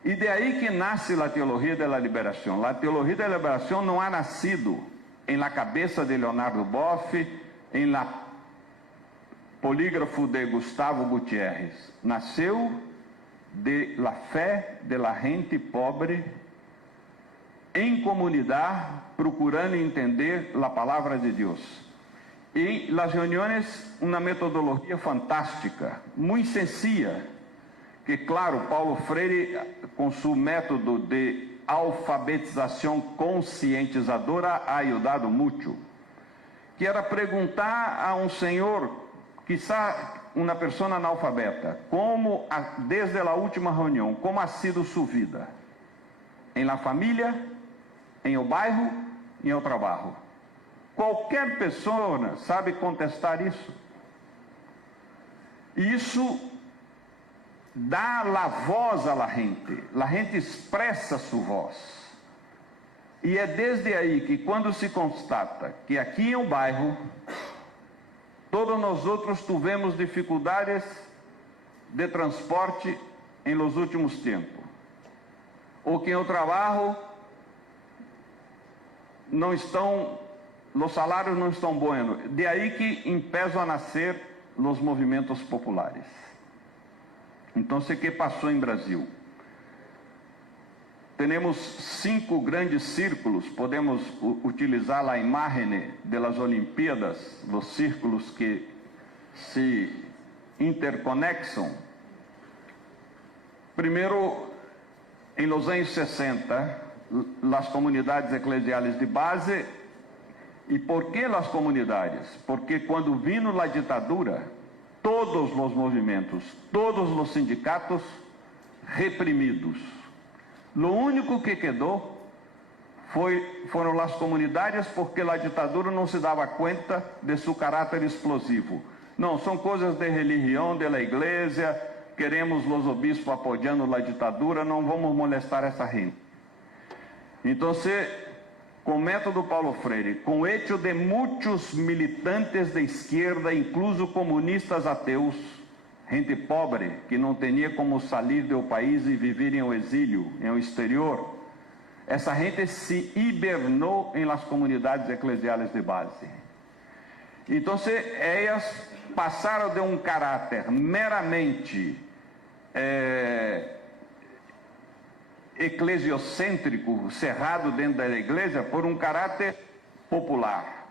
E de aí que nasce a teologia da liberação. A teologia da liberação não ha nascido em la cabeça de Leonardo Boff, em la polígrafo de Gustavo Gutiérrez. Nasceu de la fé de la gente pobre em comunidade, procurando entender a palavra de Deus. E las reuniões, uma metodologia fantástica, muito sencilla, que claro, Paulo Freire, com seu método de alfabetização conscientizadora, ha ajudado muito, que era perguntar a um senhor, quizá uma pessoa analfabeta, como, desde a última reunião, como ha sido sua vida, em la família, em o bairro, em o trabalho. Qualquer pessoa sabe contestar isso. E isso dá a voz à gente expressa sua voz. E é desde aí que, quando se constata que aqui em um bairro, todos nós outros tivemos dificuldades de transporte em los últimos tempos, ou que em o trabalho não estão, os salários não estão bons. De aí que empiezam a nascer os movimentos populares. Então, o que passou em Brasil? Temos 5 grandes círculos, podemos utilizar a imagem das Olimpíadas, os círculos que se interconexam. Primeiro, em los anos 60, as comunidades eclesiais de base. E por que as comunidades? Porque quando vino a ditadura, todos os movimentos, todos os sindicatos reprimidos. O único que quedou foram as comunidades, porque a ditadura não se dava conta de seu caráter explosivo. Não, são coisas de religião, de la igreja, queremos os obispos apoiando a ditadura, não vamos molestar essa gente. Então, com o método Paulo Freire, com o hecho de muitos militantes de esquerda, incluso comunistas ateus, gente pobre que não tinha como sair do país e viver em o exílio, em o exterior, essa gente se hibernou em las comunidades eclesiais de base. Então, elas passaram de um caráter meramente eclesiocêntrico, cerrado dentro da igreja, por um caráter popular.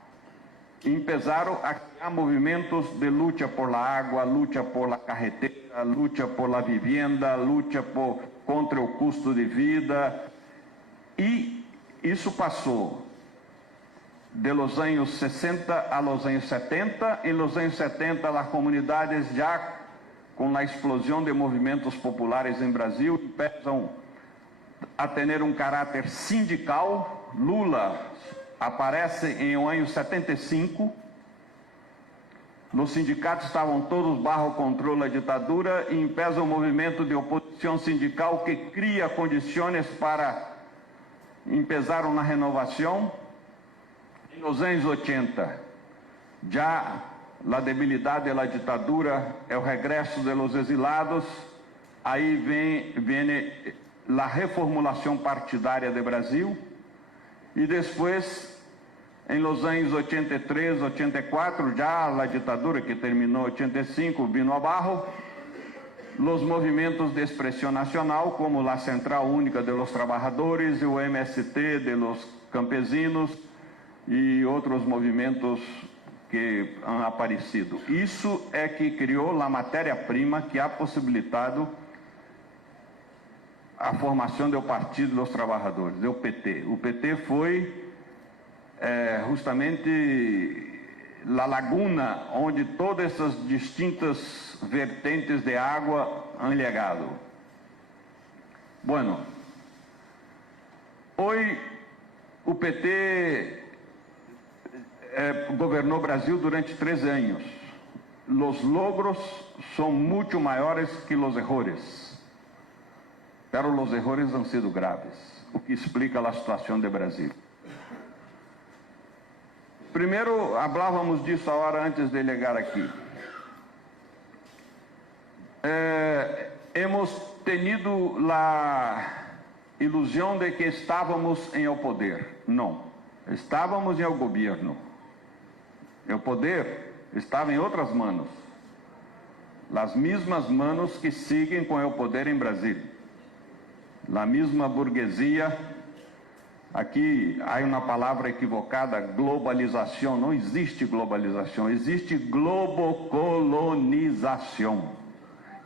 empezaram a criar movimentos de luta por la água, luta por la carretera, luta por la vivienda, luta contra o custo de vida. E isso passou de los anos 60 a los anos 70. Em los anos 70, as comunidades, já com a explosão de movimentos populares em Brasil, começam a ter um caráter sindical. Lula aparece em o ano 75. Os sindicatos estavam todos bajo controle da ditadura e empieza um movimento de oposição sindical que cria condições para empezar uma renovação. Nos anos 80, já a debilidade da ditadura, é o regresso de los exilados, aí vem a reformulação partidária do Brasil, e depois, em los anos 83, 84, já a ditadura que terminou em 85, vino abaixo, os movimentos de expressão nacional, como a Central Única de los Trabajadores, o MST de los Campesinos, e outros movimentos que han aparecido. Isso é que criou a matéria-prima que ha possibilitado a formação do Partido dos Trabalhadores, do PT. O PT foi justamente a laguna onde todas essas distintas vertentes de água han chegado. Bueno, hoje o PT governou o Brasil durante 3 anos. Os logros são muito maiores que os erros, pero os erros han sido graves, o que explica a situação do Brasil. Primeiro, falávamos disso a hora antes de chegar aqui. Hemos tenido a ilusão de que estávamos em o poder. Não, estávamos em o governo. O poder estava em outras manos, as mesmas manos que seguem com o poder em Brasília, a mesma burguesia. Aqui há uma palavra equivocada, globalização. Não existe globalização, existe globocolonização,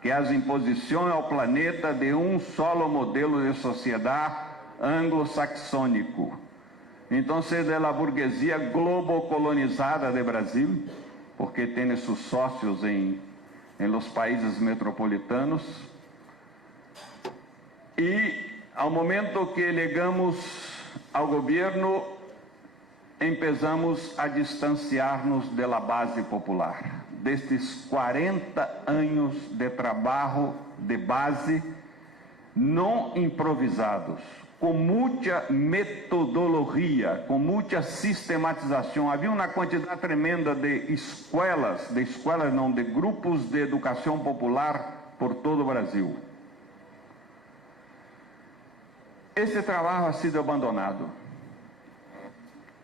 que é a imposição ao planeta de um solo modelo de sociedade anglo-saxônico. Então, é a burguesia globocolonizada de Brasil, porque tem seus sócios em los países metropolitanos. E, ao momento que chegamos ao governo, empezamos a distanciar-nos da base popular. Destes 40 anos de trabalho de base, não improvisados, com muita metodologia, com muita sistematização. Havia uma quantidade tremenda de grupos de educação popular por todo o Brasil. Esse trabalho ha sido abandonado,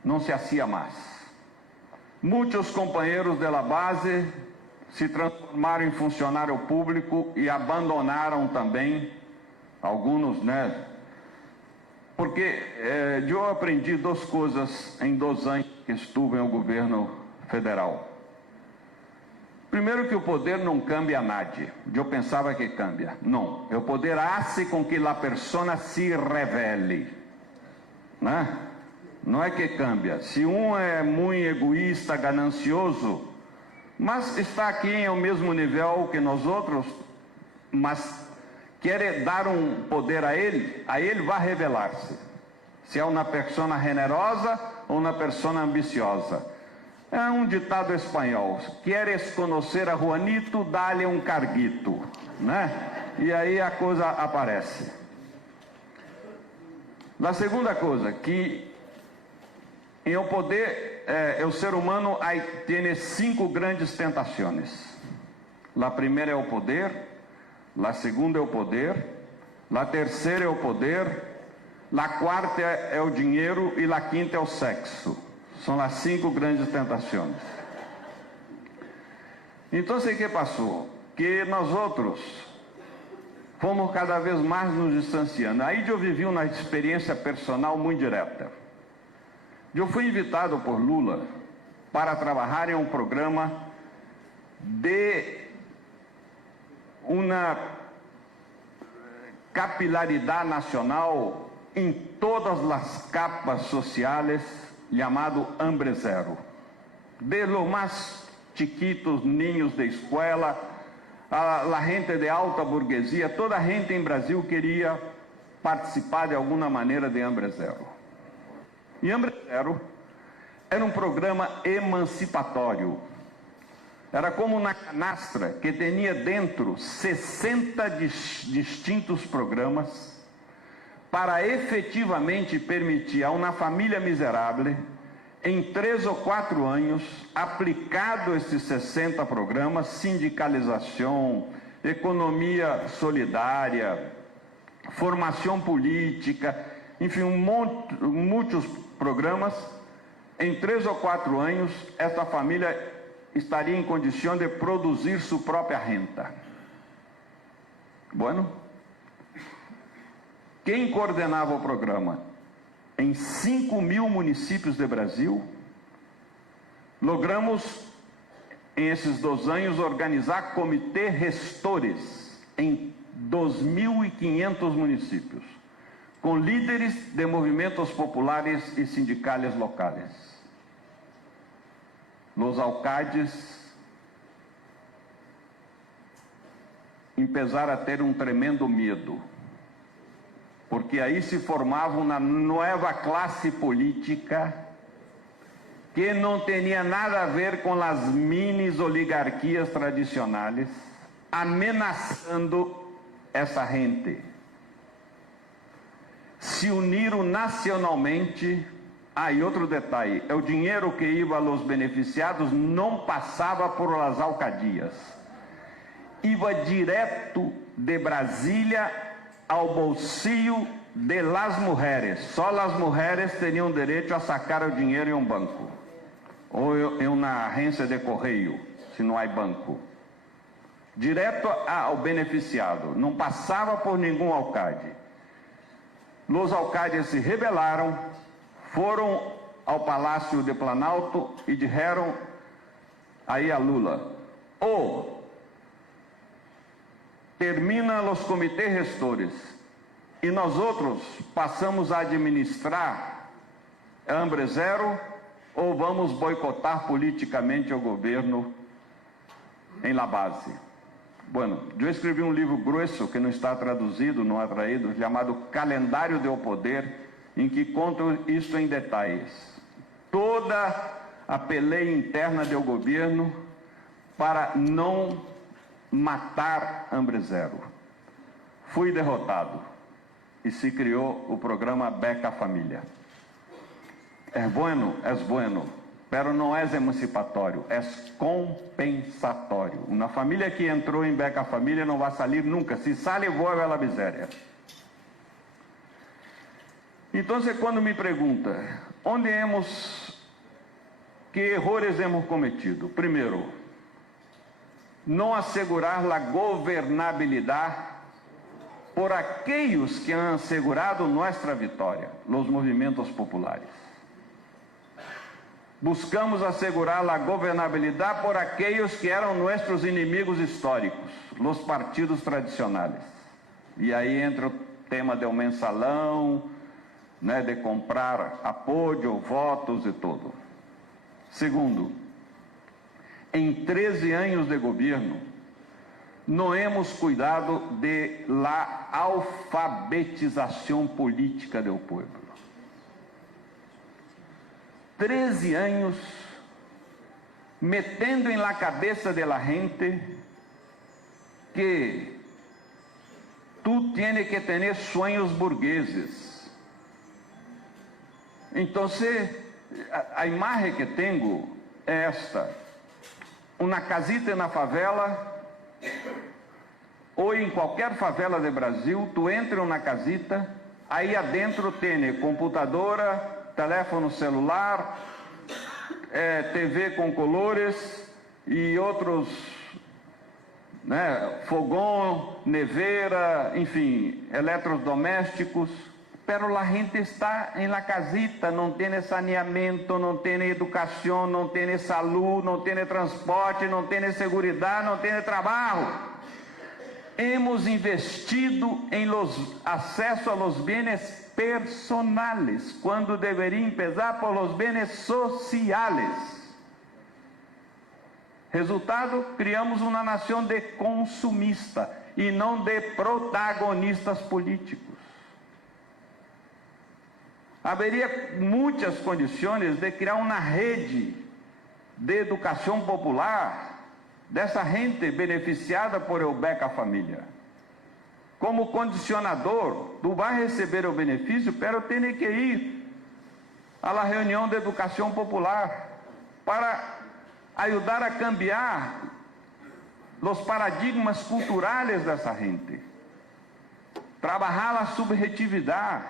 não se hacía mais. Muitos companheiros da base se transformaram em funcionário público e abandonaram também, alguns, porque eu aprendi 2 coisas em 2 anos que estive no governo federal. Primeiro, que o poder não cambia a nadie. Eu pensava que cambia. Não. O poder hace com que a pessoa se revele. Não é que cambia. Se um é muito egoísta, ganancioso, mas está aqui em o mesmo nível que nós outros, mas quer dar um poder a ele vai revelar-se. Se é uma pessoa generosa ou uma pessoa ambiciosa. É um ditado espanhol: queres conhecer a Juanito, dá-lhe um carguito, E aí a coisa aparece. A segunda coisa, que em o poder, o ser humano tem 5 grandes tentações. A primeira é o poder, a segunda é o poder, a terceira é o poder, a quarta é o dinheiro e a quinta é o sexo. São as 5 grandes tentações. Então, o que passou? Que nós outros fomos cada vez mais nos distanciando. Aí eu vivi uma experiência personal muito direta. Eu fui invitado por Lula para trabalhar em um programa de uma capilaridade nacional em todas as capas sociais, chamado Hambre Zero. De los mais chiquitos niños de escola, a gente de alta burguesia, toda a gente em Brasil queria participar de alguma maneira de Hambre Zero. E Hambre Zero era um programa emancipatório. Era como uma canastra que tinha dentro 60 distintos programas para efetivamente permitir a uma família miserável, em 3 ou 4 anos, aplicado esses 60 programas, sindicalização, economia solidária, formação política, enfim, muitos programas, em 3 ou 4 anos, esta família estaria em condição de produzir sua própria renda. Bueno, quem coordenava o programa? Em 5.000 municípios do Brasil, logramos, em esses 2 anos, organizar comitês gestores em 2.500 municípios, com líderes de movimentos populares e sindicais locais. Os alcaldes começaram a ter um tremendo medo, porque aí se formava uma nova classe política que não tinha nada a ver com as mini oligarquias tradicionais, ameaçando essa gente. Se uniram nacionalmente. E outro detalhe, o dinheiro que ia aos beneficiados não passava por as alcadias. Ia direto de Brasília ao bolsillo de las mulheres. Só as mulheres tinham direito a sacar o dinheiro em um banco, ou em uma agência de correio, se não há banco. Direto ao beneficiado, não passava por nenhum alcalde. Os alcaldes se rebelaram, foram ao Palácio de Planalto e disseram aí a Lula: ou termina os comitês gestores e nós outros passamos a administrar Hambre Zero, ou vamos boicotar politicamente o governo em la base. Bueno, eu escrevi um livro grueso que não está traduzido, não é traído, chamado Calendário do Poder, em que conto isso em detalhes. Toda a peleia interna do governo para não matar Hambre Zero. Fui derrotado e se criou o programa Beca Família. É bueno, pero não é emancipatório, é compensatório. Uma família que entrou em Beca Família não vai sair nunca. Se sale, vuelve a la miséria. Então, quando me pergunta, que erros hemos cometido? Primeiro, não assegurar a governabilidade por aqueles que han assegurado nossa vitória, os movimentos populares. Buscamos assegurar a governabilidade por aqueles que eram nossos inimigos históricos, os partidos tradicionais. E aí entra o tema do mensalão, de comprar apoio, votos e tudo. Segundo, em 13 anos de governo, não hemos cuidado de la alfabetização política do povo. 13 anos metendo em la cabeça de la gente que tu tienes que ter sonhos burgueses. Então, a imagem que tenho é esta: uma casita na favela, ou em qualquer favela do Brasil, tu entra na casita, aí adentro tem computadora, telefone celular, TV com colores e outros, fogão, neveira, enfim, eletrodomésticos. pero la gente está en la casita, no tiene saneamiento, no tiene educación, no tiene salud, no tiene transporte, no tiene seguridad, no tiene trabajo. Hemos investido en los acceso a los bienes personales, cuando debería empezar por los bienes sociales. Resultado, criamos uma nação de consumista e não de protagonistas políticos. Haveria muitas condições de criar uma rede de educação popular dessa gente beneficiada por el Beca Família. Como condicionador, tu vai receber o benefício, pero tem que ir à la reunião de educação popular para ajudar a cambiar os paradigmas culturais dessa gente, trabalhar a subjetividade,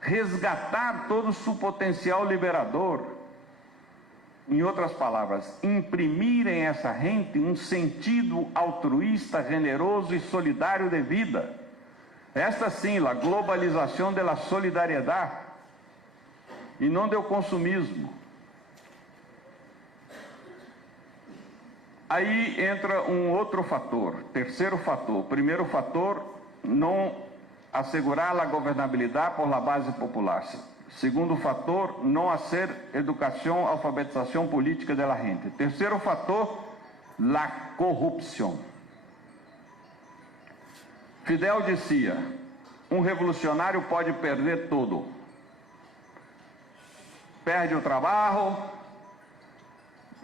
resgatar todo o seu potencial liberador. Em outras palavras, imprimir em essa gente um sentido altruísta, generoso e solidário de vida. Esta sim, a globalização da solidariedade e não do consumismo. Aí entra um outro fator, terceiro fator. Primeiro fator, não assegurar a governabilidade por la base popular. Segundo fator, não hacer educação, alfabetização política da gente. Terceiro fator, la corrupção. Fidel dizia, um revolucionário pode perder tudo. Perde o trabalho.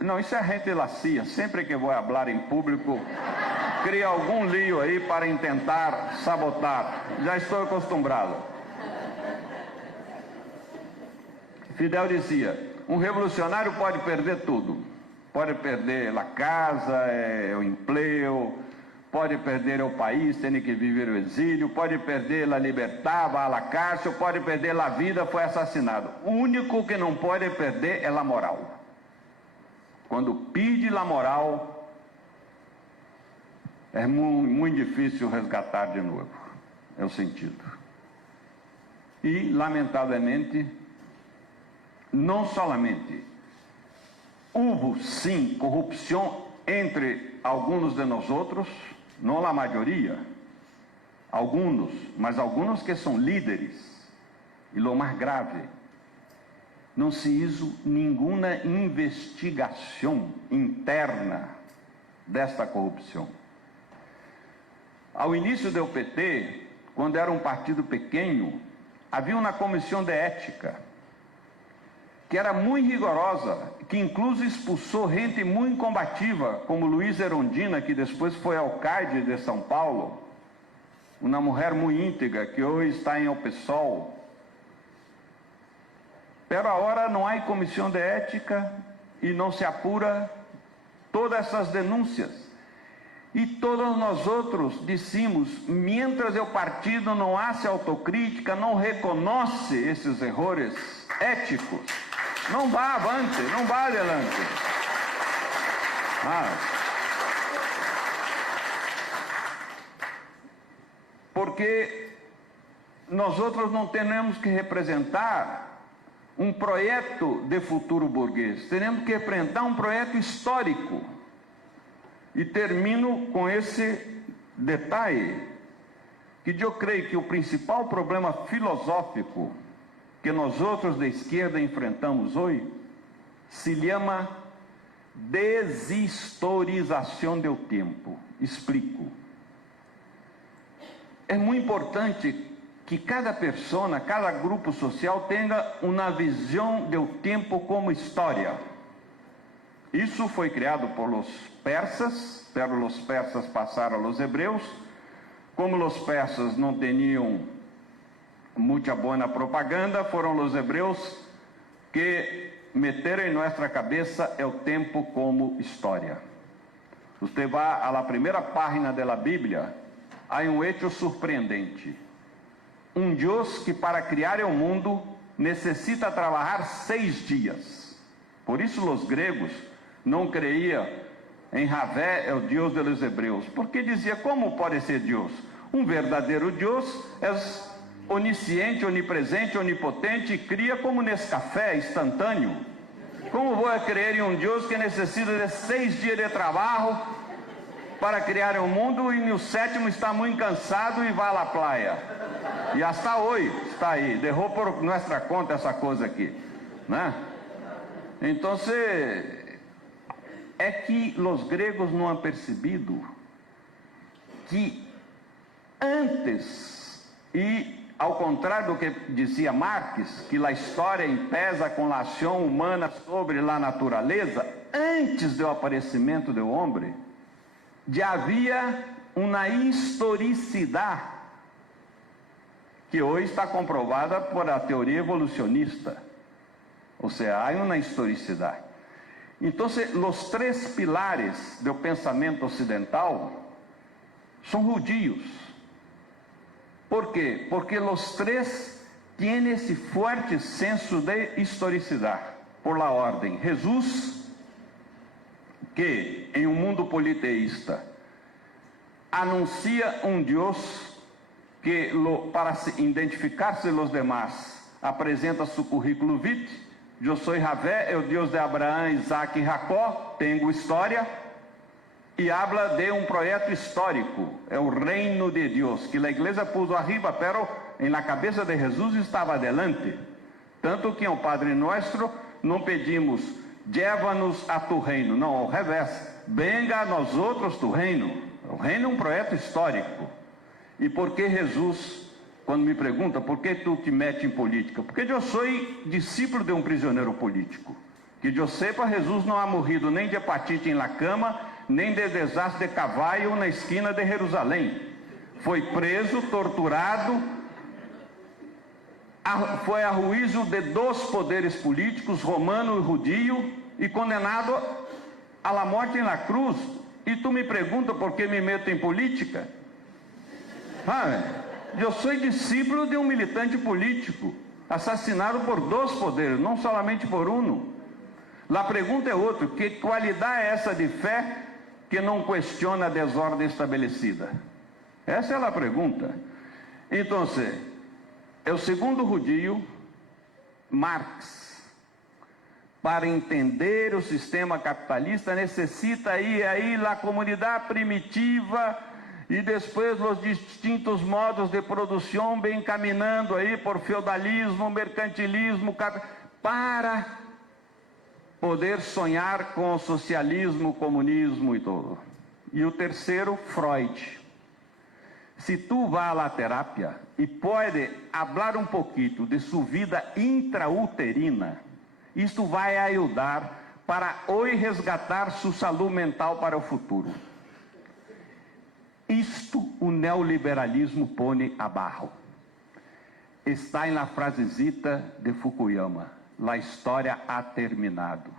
Não, isso é gente lacia. Sempre que vou falar em público, cria algum lío aí para tentar sabotar. Já estou acostumado. Fidel dizia, um revolucionário pode perder tudo. Pode perder a casa, o emprego, pode perder o país, tem que viver o exílio, pode perder a liberdade, vai à cárcel, pode perder a vida, foi assassinado. O único que não pode perder é a moral. Quando pede a moral, é muito difícil resgatar de novo. É o sentido. E, lamentavelmente, não somente houve, sim, corrupção entre alguns de nós outros, não a maioria, alguns, mas alguns que são líderes. E o mais grave, não se hizo nenhuma investigação interna desta corrupção. Ao início do PT, quando era um partido pequeno, havia uma comissão de ética, que era muito rigorosa, que incluso expulsou gente muito combativa, como Luiz Erundina, que depois foi alcalde de São Paulo, uma mulher muito íntegra, que hoje está em El PSOL. Pero agora não há comissão de ética e não se apura todas essas denúncias. E todos nós outros dissemos, mientras o partido não hace autocrítica, não reconhece esses erros éticos, não vá avante, não vá adelante. Porque nós outros não temos que representar um projeto de futuro burguês, teremos que representar um projeto histórico. E termino com esse detalhe, que eu creio que o principal problema filosófico que nós outros da esquerda enfrentamos hoje se chama deshistorização do tempo. Explico. É muito importante que cada pessoa, cada grupo social tenha uma visão do tempo como história. Isso foi criado por los persas, pero los persas passaram a los hebreus. Como os persas não tinham muita boa propaganda, foram os hebreus que meteram em nossa cabeça o tempo como história. Você vai à primeira página da Bíblia, há um hecho surpreendente. Um Deus que para criar o mundo necessita trabalhar 6 dias. Por isso os gregos não creiam em Javé, é o Deus dos hebreus. Porque dizia, como pode ser Deus? Um verdadeiro Deus é onisciente, onipresente, onipotente, cria como nesse café instantâneo. Como vou crer em um Deus que necessita de 6 dias de trabalho para criar um mundo e no 7º está muito cansado e vai à praia? E hasta hoje está aí, derrou por nossa conta essa coisa aqui, né? Então, é que os gregos não han percebido que antes, e ao contrário do que dizia Marx, que a história pesa com a ação humana sobre a natureza, antes do aparecimento do homem, já havia uma historicidade que hoje está comprovada por a teoria evolucionista. Ou seja, há uma historicidade. Então, os 3 pilares do pensamento ocidental são judios. Por quê? Porque os 3 têm esse forte senso de historicidade. Por la ordem, Jesus, que em um mundo politeísta anuncia um Deus que, para identificar-se os demais, apresenta seu currículo vitae. Eu sou Javé, é o Deus de Abraão, Isaac e Jacó, tenho história, e habla de um projeto histórico, é o reino de Deus, que a igreja puso arriba, pero em la cabeça de Jesus estava adelante. Tanto que ao Padre Nuestro não pedimos, llévanos a tu reino, não, ao revés, venga a nós outros tu reino. O reino é um projeto histórico. E por que Jesus... Quando me pergunta, por que tu te mete em política? Porque eu sou discípulo de um prisioneiro político. Que eu sepa, Jesus não ha morrido nem de hepatite em la cama, nem de desastre de cavalo na esquina de Jerusalém. Foi preso, torturado, foi a juízo de 2 poderes políticos, romano e judio, e condenado à morte em la cruz. E tu me pergunta por que me meto em política? Eu sou discípulo de um militante político, assassinado por 2 poderes, não somente por um. A pergunta é outra: que qualidade é essa de fé que não questiona a desordem estabelecida? Essa é a pergunta. Então, é o segundo judio, Marx. Para entender o sistema capitalista, necessita ir aí a comunidade primitiva e depois os distintos modos de produção bem caminhando aí por feudalismo, mercantilismo, para poder sonhar com o socialismo, o comunismo e tudo. E o terceiro, Freud. Se tu vai à terapia e pode falar um pouquinho de sua vida intrauterina, isto vai ajudar para hoje resgatar sua saúde mental para o futuro. Isto o neoliberalismo põe abaixo. Está na frasezita de Fukuyama: a história ha terminado.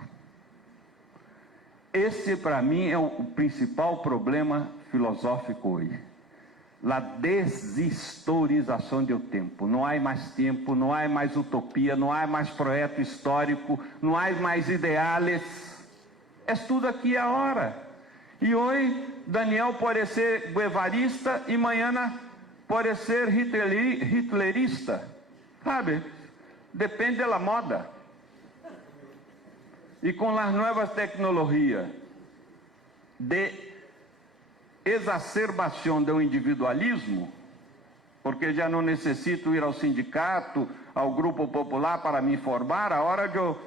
Esse, para mim, é o principal problema filosófico hoje. A deshistorização do tempo. Não há mais tempo, não há mais utopia, não há mais projeto histórico, não há mais ideais. É tudo aqui a hora. E hoje, Daniel pode ser guevarista e amanhã pode ser hitlerista. Sabe? Depende da moda. E com as novas tecnologias de exacerbação do individualismo, porque já não necessito ir ao sindicato, ao grupo popular para me informar, a hora que eu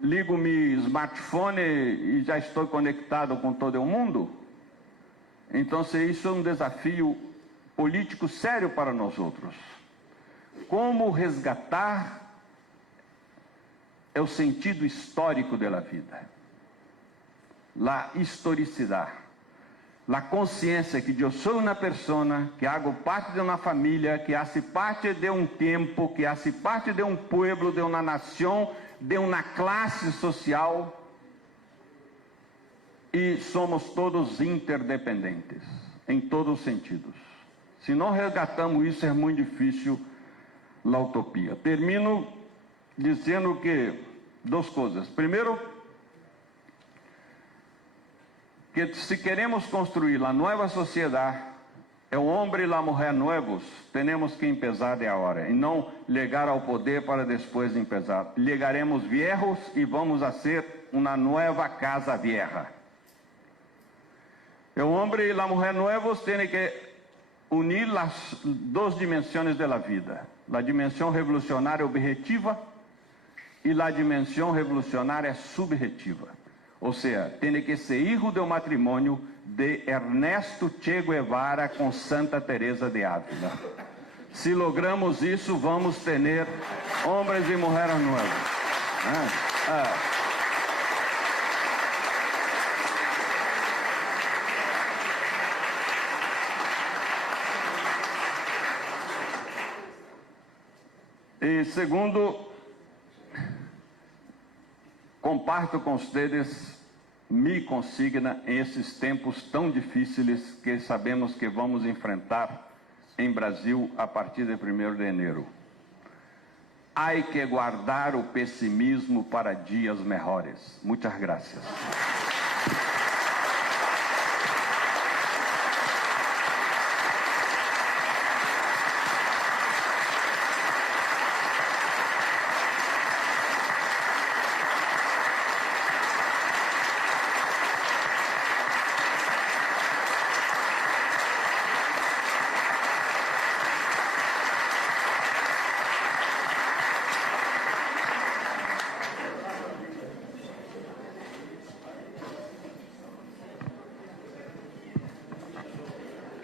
ligo meu smartphone e já estou conectado com todo o mundo. Então, isso é um desafio político sério para nós outros. Como resgatar o sentido histórico da vida, a historicidade, a consciência que eu sou uma pessoa, que hago parte de uma família, que hace parte de um tempo, que hace parte de um pueblo, de uma nação, de uma classe social, e somos todos interdependentes, em todos os sentidos. Se não resgatamos isso, é muito difícil a utopia. Termino dizendo que 2 coisas. Primeiro, que se queremos construir a nova sociedade, o homem e a mulher novos, temos que empezar de agora, e não chegar ao poder para depois empezar. Llegaremos viejos e vamos a ser uma nova casa vieja. O homem e a mulher novos têm que unir as duas dimensões da vida, a dimensão revolucionária objetiva e a dimensão revolucionária subjetiva. Ou seja, tem que ser filho do matrimônio de Ernesto Che Guevara com Santa Teresa de Ávila. Se logramos isso, vamos ter homens e mulheres novos. E segundo, comparto com vocês minha consigna em esses tempos tão difíceis que sabemos que vamos enfrentar em Brasil a partir de 1º de janeiro. Há que guardar o pessimismo para dias melhores. Muitas graças.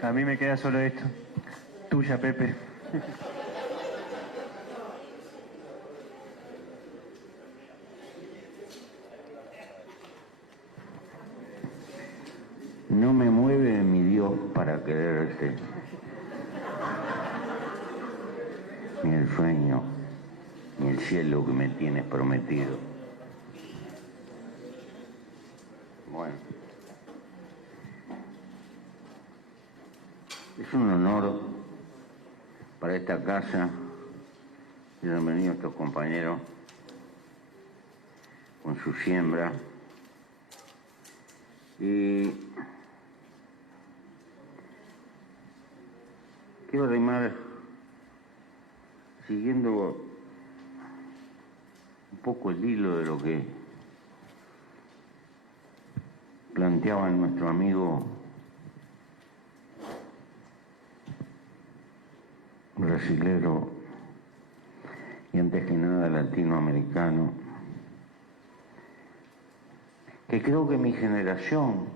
A mí me queda solo esto. Tuya, Pepe. No me mueve mi Dios para quererte, ni el sueño, ni el cielo que me tienes prometido. Bueno, es un honor para esta casa. Bienvenidos estos compañeros con su siembra. Y quiero arrimar, siguiendo un poco el hilo de lo que planteaba nuestro amigo brasilero y antes que nada latinoamericano, que creo que mi generación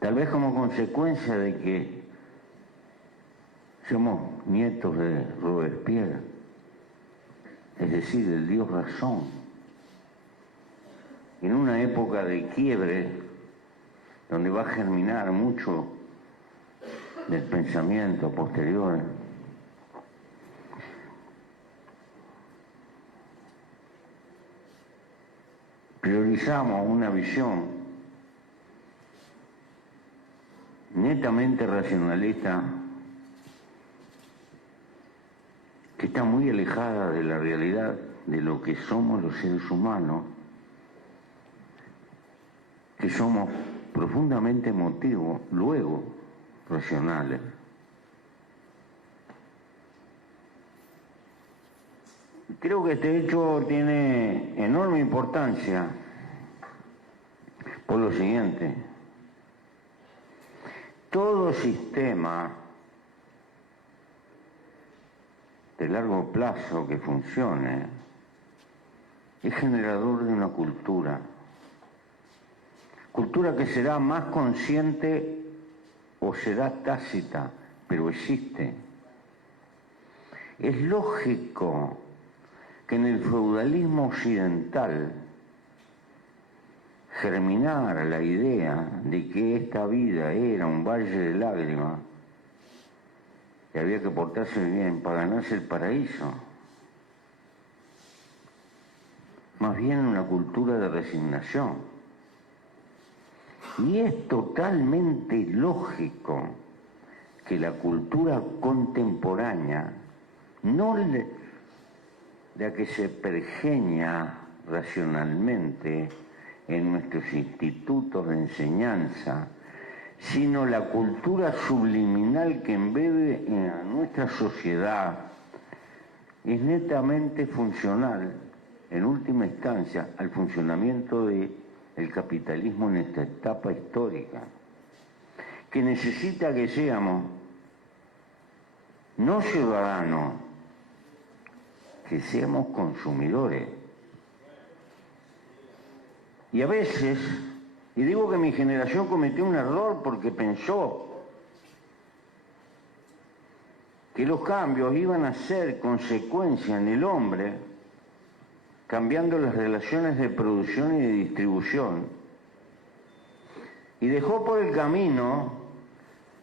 tal vez como consecuencia de que somos nietos de Robespierre, es decir, del Dios razón, en una época de quiebre donde va a germinar mucho del pensamiento posterior, priorizamos una visión netamente racionalista que está muy alejada de la realidad de lo que somos los seres humanos, que somos profundamente emotivos, luego racionales. Creo que este hecho tiene enorme importancia por lo siguiente: todo sistema de largo plazo que funcione es generador de una cultura que será más consciente o será tácita, pero existe. Es lógico que en el feudalismo occidental germinara la idea de que esta vida era un valle de lágrimas y había que portarse bien para ganarse el paraíso. Más bien una cultura de resignación. Y es totalmente lógico que la cultura contemporánea, no la que se pergeña racionalmente, en nuestros institutos de enseñanza, sino la cultura subliminal que embebe en nuestra sociedad, es netamente funcional, en última instancia, al funcionamiento del capitalismo en esta etapa histórica, que necesita que seamos no ciudadanos, que seamos consumidores. Y a veces, y digo que mi generación cometió un error porque pensó que los cambios iban a ser consecuencia en el hombre, cambiando las relaciones de producción y de distribución, y dejó por el camino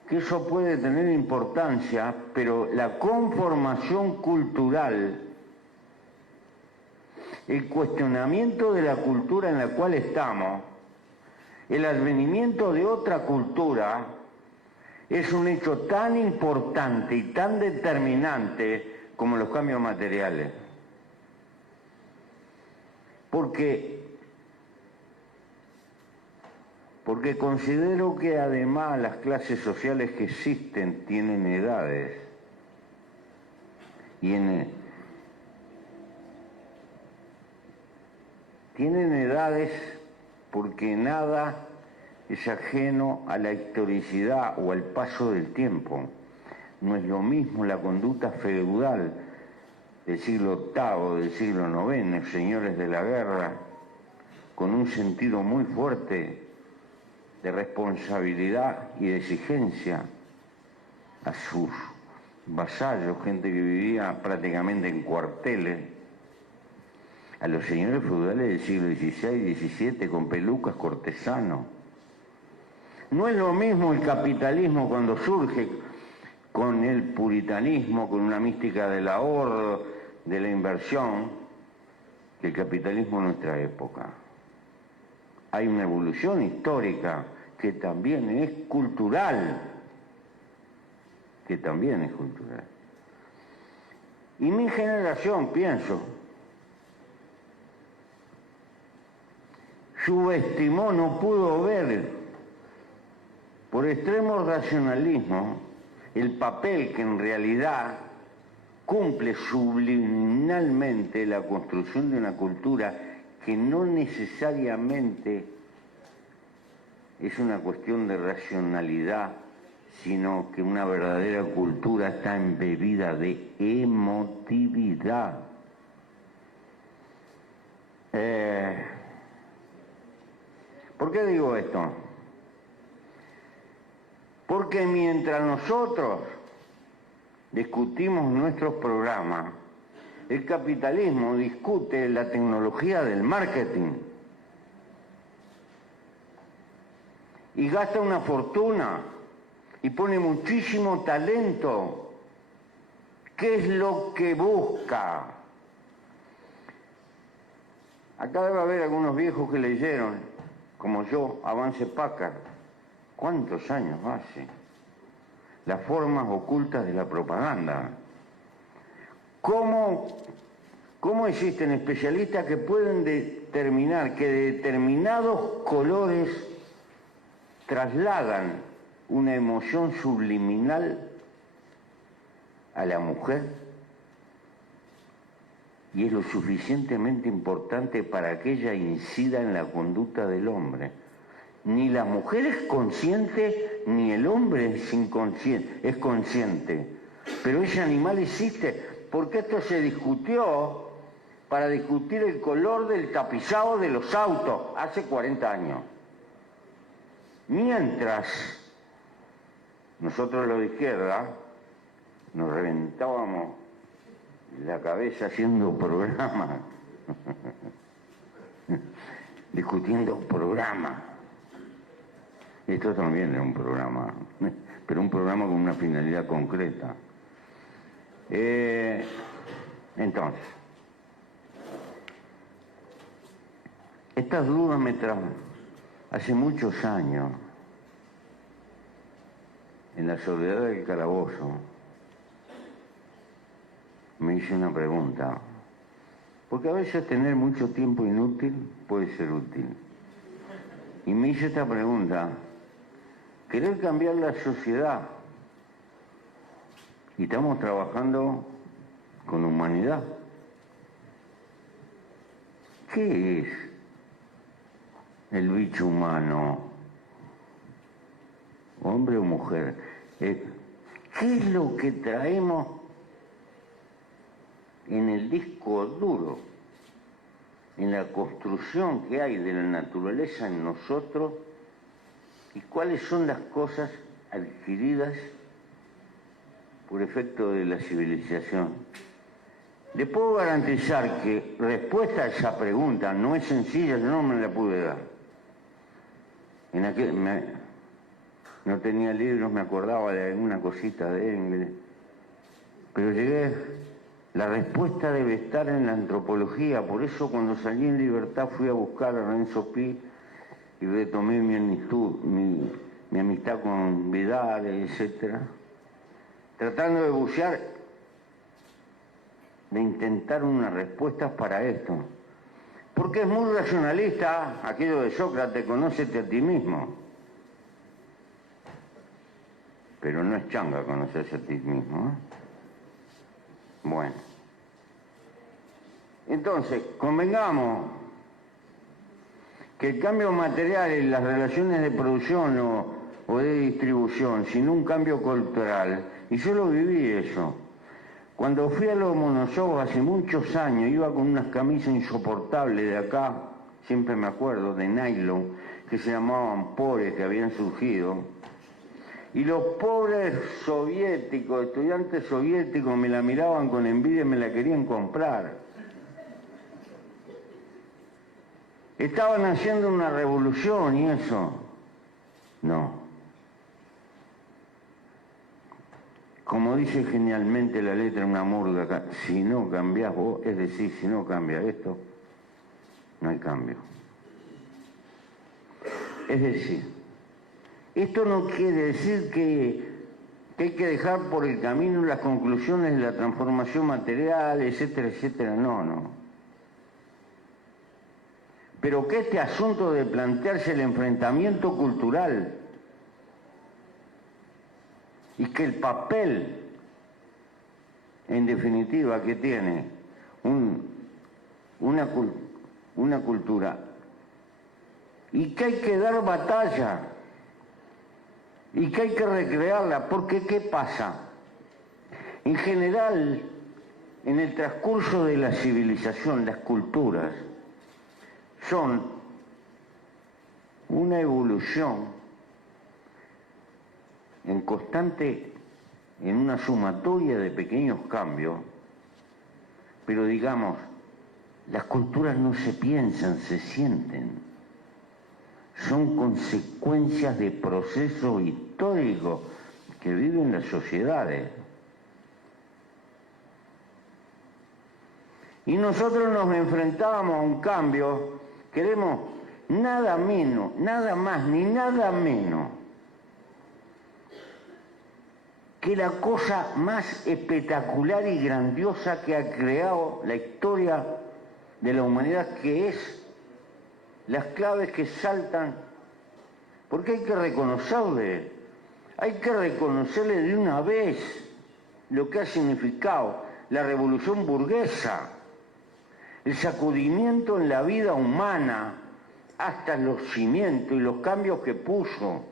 que eso puede tener importancia, pero la conformación cultural, el cuestionamiento de la cultura en la cual estamos, el advenimiento de otra cultura, es un hecho tan importante y tan determinante como los cambios materiales. Porque considero que además las clases sociales que existen tienen edades. Tienen edades porque nada es ajeno a la historicidad o al paso del tiempo. No es lo mismo la conducta feudal del siglo VIII, del siglo IX, señores de la guerra, con un sentido muy fuerte de responsabilidad y de exigencia a sus vasallos, gente que vivía prácticamente en cuarteles, a los señores feudales del siglo XVI y XVII con pelucas, cortesanos. No es lo mismo el capitalismo cuando surge con el puritanismo, con una mística del ahorro, de la inversión, que el capitalismo en nuestra época. Hay una evolución histórica que también es cultural, Y mi generación, pienso, subestimó, no pudo ver, por extremo racionalismo, el papel que en realidad cumple subliminalmente la construcción de una cultura que no necesariamente es una cuestión de racionalidad, sino que una verdadera cultura está embebida de emotividad. ¿Por qué digo esto? Porque mientras nosotros discutimos nuestros programas, el capitalismo discute la tecnología del marketing y gasta una fortuna y pone muchísimo talento. ¿Qué es lo que busca? Acá debe haber algunos viejos que leyeron, como yo, Avance Packard. ¿Cuántos años hace? Las formas ocultas de la propaganda. ¿Cómo existen especialistas que pueden determinar que determinados colores trasladan una emoción subliminal a la mujer? Y es lo suficientemente importante para que ella incida en la conducta del hombre. Ni la mujer es consciente, ni el hombre es consciente. Pero ese animal existe, porque esto se discutió para discutir el color del tapizado de los autos hace 40 años. Mientras nosotros los de izquierda nos reventábamos la cabeza haciendo programas, discutiendo programas. Esto también era un programa, pero un programa con una finalidad concreta. Entonces, estas dudas me traen. Hace muchos años, en la soledad del calabozo, me hice una pregunta. Porque a veces tener mucho tiempo inútil puede ser útil. y me hice esta pregunta: querer cambiar la sociedad, y estamos trabajando con humanidad. ¿Qué es el bicho humano? Hombre o mujer. ¿Qué es lo que traemos en el disco duro, en la construcción que hay de la naturaleza en nosotros, y cuáles son las cosas adquiridas por efecto de la civilización? Le puedo garantizar que respuesta a esa pregunta no es sencilla, yo no me la pude dar. No tenía libros, me acordaba de alguna cosita de Engels, pero la respuesta debe estar en la antropología. Por eso cuando salí en libertad fui a buscar a Renzo Pi y retomé mi amistad con Vidal, etc., tratando de bucear, de intentar unas respuestas para esto. Porque es muy racionalista aquello de Sócrates: conócete a ti mismo. Pero no es changa conocerse a ti mismo, ¿eh? Bueno. Entonces, convengamos que el cambio material en las relaciones de producción o de distribución, sin un cambio cultural, y yo lo viví eso. Cuando fui a los Monoshow hace muchos años, iba con unas camisas insoportables de acá, siempre me acuerdo, de nylon, que se llamaban Pore, que habían surgido. Y los pobres soviéticos, estudiantes soviéticos, me la miraban con envidia y me la querían comprar. Estaban haciendo una revolución y eso. No. Como dice genialmente la letra, una murga acá: si no cambiás vos, es decir, si no cambia esto, no hay cambio. Es decir, esto no quiere decir que hay que dejar por el camino las conclusiones de la transformación material, etcétera, etcétera. No. Pero que este asunto de plantearse el enfrentamiento cultural y que el papel, en definitiva, que tiene una cultura, y que hay que dar batalla, y que hay que recrearla, porque ¿qué pasa? En general, en el transcurso de la civilización, las culturas son una evolución en una sumatoria de pequeños cambios, pero digamos, las culturas no se piensan, se sienten. Son consecuencias de procesos históricos que viven las sociedades. Y nosotros nos enfrentamos a un cambio, queremos nada menos, nada más, ni nada menos que la cosa más espectacular y grandiosa que ha creado la historia de la humanidad, que es las claves que saltan, porque hay que reconocerle de una vez lo que ha significado la revolución burguesa, el sacudimiento en la vida humana hasta los cimientos y los cambios que puso,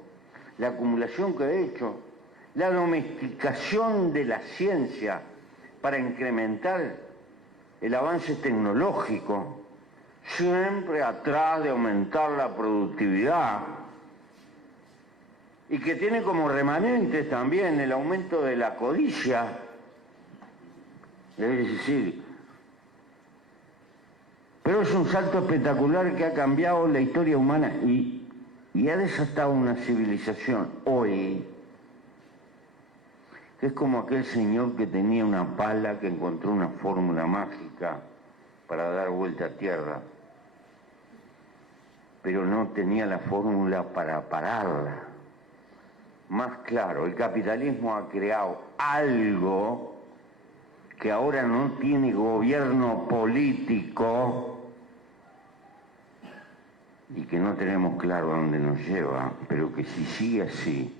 la acumulación que ha hecho, la domesticación de la ciencia para incrementar el avance tecnológico, siempre atrás de aumentar la productividad, y que tiene como remanentes también el aumento de la codicia, es decir, pero es un salto espectacular que ha cambiado la historia humana y ha desatado una civilización hoy que es como aquel señor que tenía una pala que encontró una fórmula mágica para dar vuelta a tierra, pero no tenía la fórmula para pararla. Más claro, el capitalismo ha creado algo que ahora no tiene gobierno político, y que no tenemos claro a dónde nos lleva, pero que si sigue así,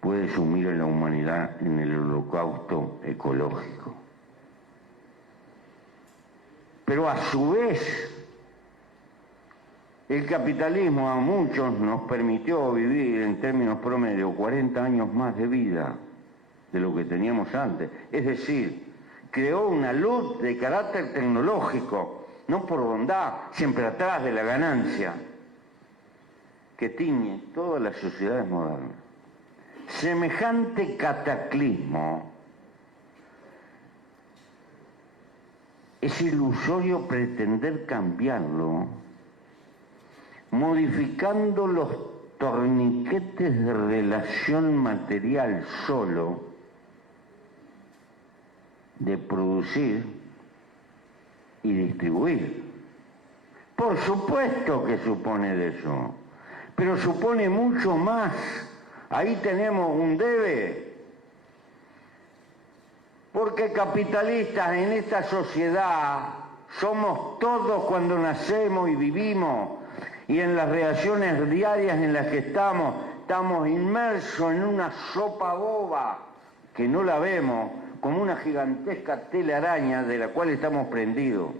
puede sumir a la humanidad en el holocausto ecológico. Pero a su vez, el capitalismo a muchos nos permitió vivir en términos promedio 40 años más de vida de lo que teníamos antes. Es decir, creó una luz de carácter tecnológico, no por bondad, siempre atrás de la ganancia, que tiñe todas las sociedades modernas. Semejante cataclismo es ilusorio pretender cambiarlo modificando los torniquetes de relación material solo, de producir y distribuir. Por supuesto que supone de eso, pero supone mucho más. Ahí tenemos un debe, porque capitalistas en esta sociedad somos todos cuando nacemos y vivimos, y en las relaciones diarias en las que estamos inmersos en una sopa boba que no la vemos, como una gigantesca telaraña de la cual estamos prendidos.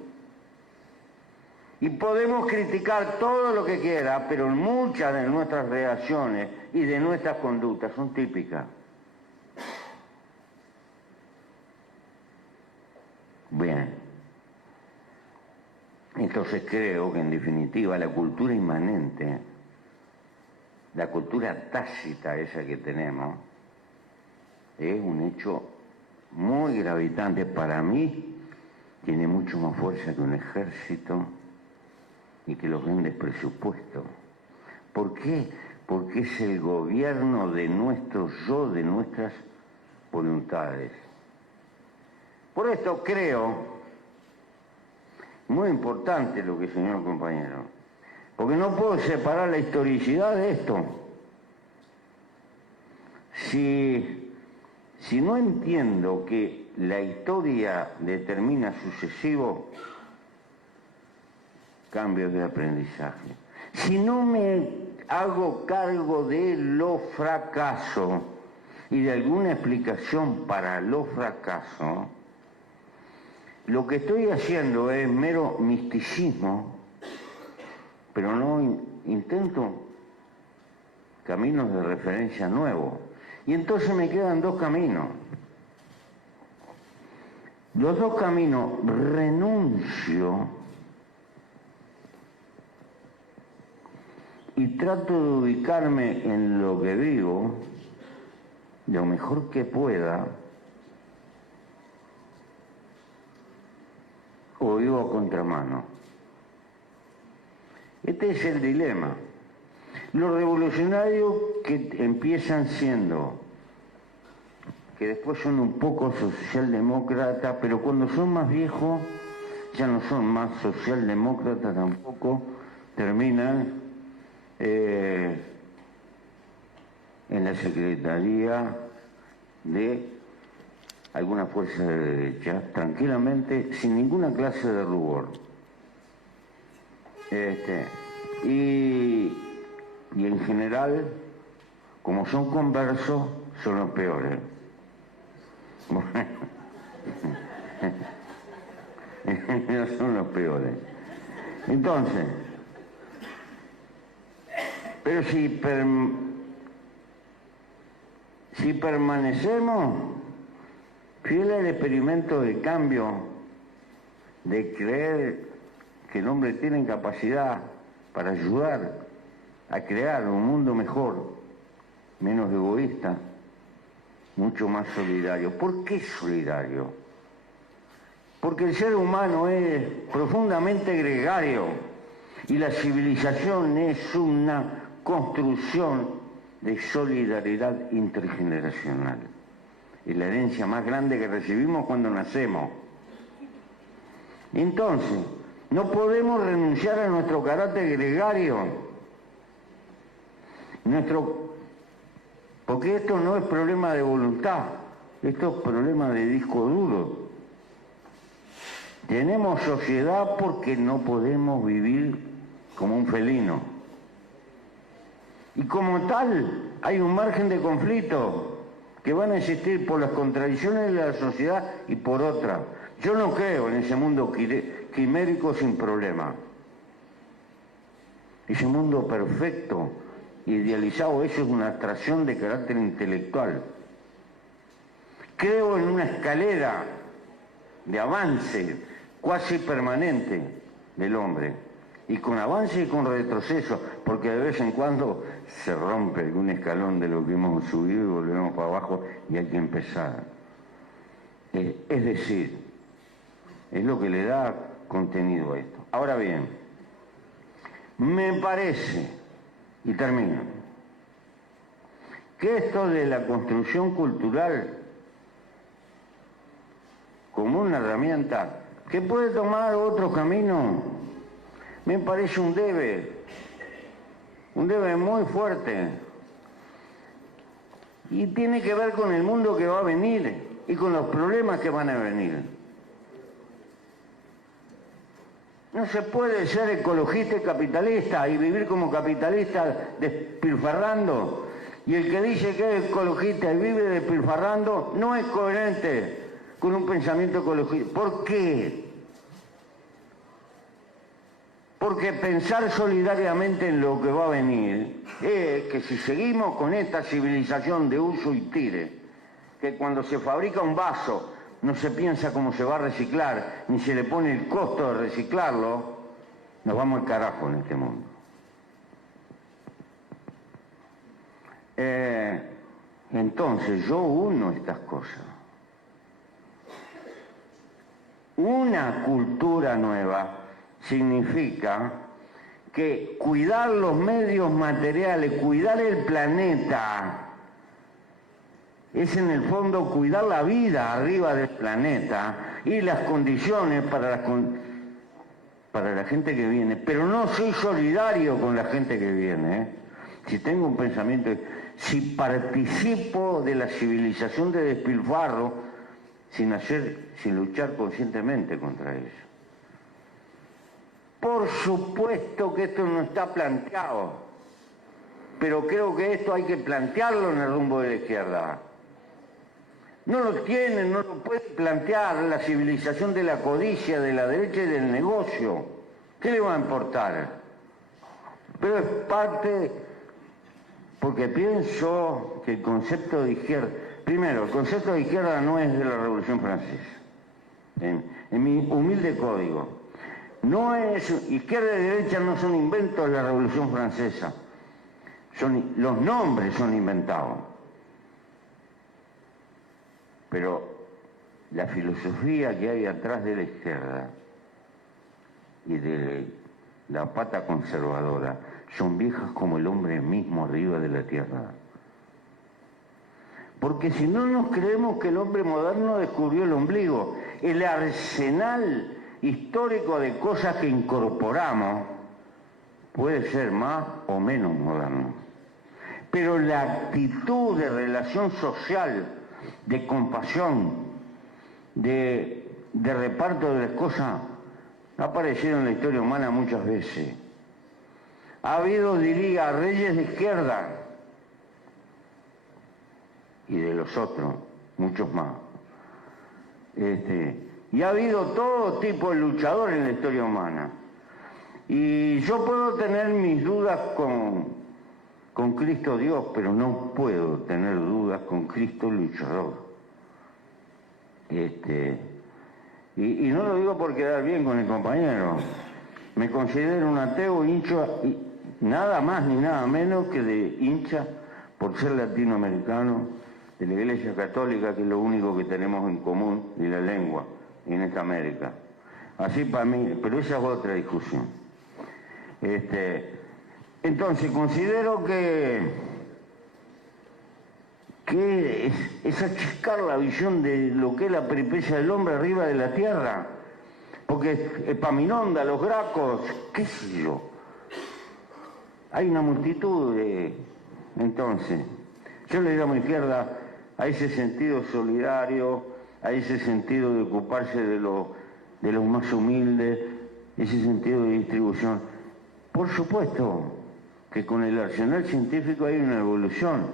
Y podemos criticar todo lo que quiera, pero muchas de nuestras reacciones y de nuestras conductas son típicas. Bien. Entonces creo que en definitiva la cultura inmanente, la cultura tácita esa que tenemos, es un hecho muy gravitante. Para mí tiene mucho más fuerza que un ejército y que los grandes presupuestos. ¿Por qué? Porque es el gobierno de nuestro yo, de nuestras voluntades. Por esto creo, muy importante lo que señaló el compañero, porque no puedo separar la historicidad de esto. Si no entiendo que la historia determina sucesivos cambios de aprendizaje, si no me hago cargo de los fracasos y de alguna explicación para los fracasos, lo que estoy haciendo es mero misticismo, pero no intento caminos de referencia nuevos. Y entonces me quedan dos caminos. Los dos caminos: renuncio y trato de ubicarme en lo que vivo lo mejor que pueda, o vivo a contramano. Este es el dilema. Los revolucionarios que empiezan siendo, que después son un poco socialdemócratas, pero cuando son más viejos ya no son más socialdemócratas tampoco, terminan en la secretaría de alguna fuerza de derecha, tranquilamente, sin ninguna clase de rubor. Y en general, como son conversos, son los peores. Bueno, en general son los peores. Entonces, pero si permanecemos fieles al experimento de cambio, de creer que el hombre tiene capacidad para ayudar a crear un mundo mejor, menos egoísta, mucho más solidario. ¿Por qué solidario? Porque el ser humano es profundamente gregario y la civilización es una construcción de solidaridad intergeneracional. Es la herencia más grande que recibimos cuando nacemos. Entonces, no podemos renunciar a nuestro carácter gregario. Porque esto no es problema de voluntad, esto es problema de disco duro. Tenemos sociedad porque no podemos vivir como un felino. Y como tal, hay un margen de conflicto que van a existir por las contradicciones de la sociedad y por otra. Yo no creo en ese mundo quimérico sin problema. Ese mundo perfecto, idealizado, eso es una abstracción de carácter intelectual. Creo en una escalera de avance cuasi permanente del hombre, y con avance y con retroceso, porque de vez en cuando se rompe algún escalón de lo que hemos subido y volvemos para abajo y hay que empezar. Es decir, es lo que le da contenido a esto. Ahora bien, me parece, y termino, que esto de la construcción cultural como una herramienta que puede tomar otro camino, me parece un debe muy fuerte, y tiene que ver con el mundo que va a venir y con los problemas que van a venir. No se puede ser ecologista y capitalista y vivir como capitalista despilfarrando, y el que dice que es ecologista y vive despilfarrando no es coherente con un pensamiento ecologista. ¿Por qué? Porque pensar solidariamente en lo que va a venir es que si seguimos con esta civilización de uso y tire, que cuando se fabrica un vaso no se piensa cómo se va a reciclar, ni se le pone el costo de reciclarlo, nos vamos al carajo en este mundo. Entonces yo uno estas cosas. Una cultura nueva significa que cuidar los medios materiales, cuidar el planeta, es en el fondo cuidar la vida arriba del planeta y las condiciones para la gente que viene. Pero no soy solidario con la gente que viene, ¿eh? Si tengo un pensamiento, si participo de la civilización de despilfarro sin luchar conscientemente contra ello. Por supuesto que esto no está planteado, pero creo que esto hay que plantearlo en el rumbo de la izquierda. No lo tienen, no lo pueden plantear la civilización de la codicia, de la derecha y del negocio. ¿Qué le va a importar? Pero es parte, porque pienso que el concepto de izquierda, primero, el concepto de izquierda no es de la Revolución Francesa, en mi humilde código. No es, izquierda y derecha no son inventos de la Revolución Francesa, los nombres son inventados. Pero la filosofía que hay atrás de la izquierda y de la pata conservadora son viejas como el hombre mismo arriba de la tierra. Porque si no nos creemos que el hombre moderno descubrió el ombligo, el arsenal histórico de cosas que incorporamos puede ser más o menos moderno. Pero la actitud de relación social, de compasión, de reparto de las cosas, ha aparecido en la historia humana muchas veces. Ha habido, diría, reyes de izquierda y de los otros, muchos más. Y ha habido todo tipo de luchadores en la historia humana. Y yo puedo tener mis dudas con Cristo Dios, pero no puedo tener dudas con Cristo luchador. Y no lo digo por quedar bien con el compañero. Me considero un ateo hincha, nada más ni nada menos que de hincha por ser latinoamericano de la Iglesia Católica, que es lo único que tenemos en común, y la lengua en esta América. Así para mí, pero esa es otra discusión. Entonces considero que es achicar la visión de lo que es la peripecia del hombre arriba de la tierra, porque Epaminondas, los Gracos, qué sé yo, hay una multitud de... Entonces, yo le digo a mi izquierda, a ese sentido solidario, a ese sentido de ocuparse de los más humildes, ese sentido de distribución, Por supuesto que con el arsenal científico hay una evolución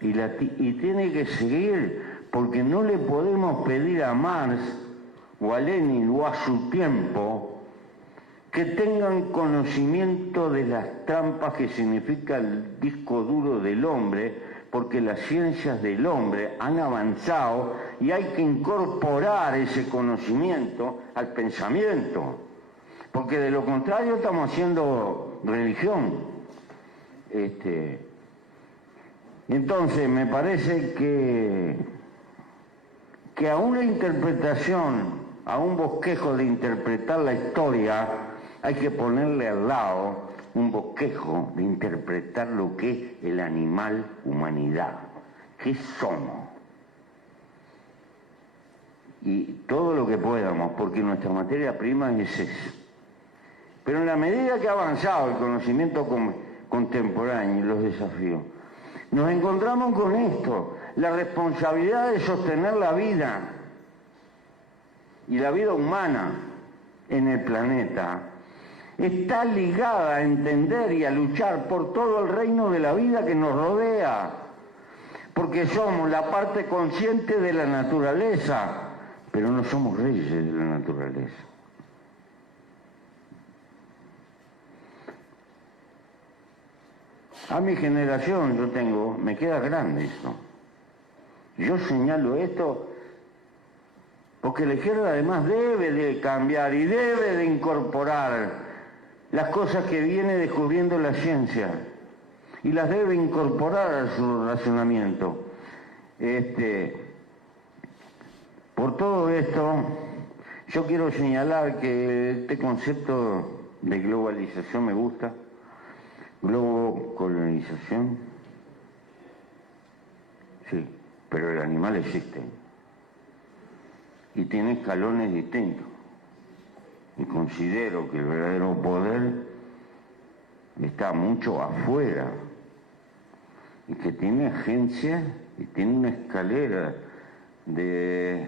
y tiene que seguir, porque no le podemos pedir a Marx o a Lenin o a su tiempo que tengan conocimiento de las trampas que significa el disco duro del hombre, porque las ciencias del hombre han avanzado y hay que incorporar ese conocimiento al pensamiento, porque de lo contrario estamos haciendo religión. Entonces me parece que a una interpretación, a un bosquejo de interpretar la historia, hay que ponerle al lado un bosquejo de interpretar lo que es el animal humanidad, qué somos. Y todo lo que podamos, porque nuestra materia prima es eso. Pero en la medida que ha avanzado el conocimiento contemporáneo y los desafíos, nos encontramos con esto, la responsabilidad de sostener la vida y la vida humana en el planeta está ligada a entender y a luchar por todo el reino de la vida que nos rodea, porque somos la parte consciente de la naturaleza, pero no somos reyes de la naturaleza. A mi generación me queda grande esto. Yo señalo esto porque la izquierda además debe de cambiar y debe de incorporar las cosas que viene descubriendo la ciencia y las debe incorporar a su razonamiento. Por todo esto, yo quiero señalar que este concepto de globalización me gusta. Globocolonización, sí, pero el animal existe y tiene escalones distintos, y considero que el verdadero poder está mucho afuera y que tiene agencia y tiene una escalera de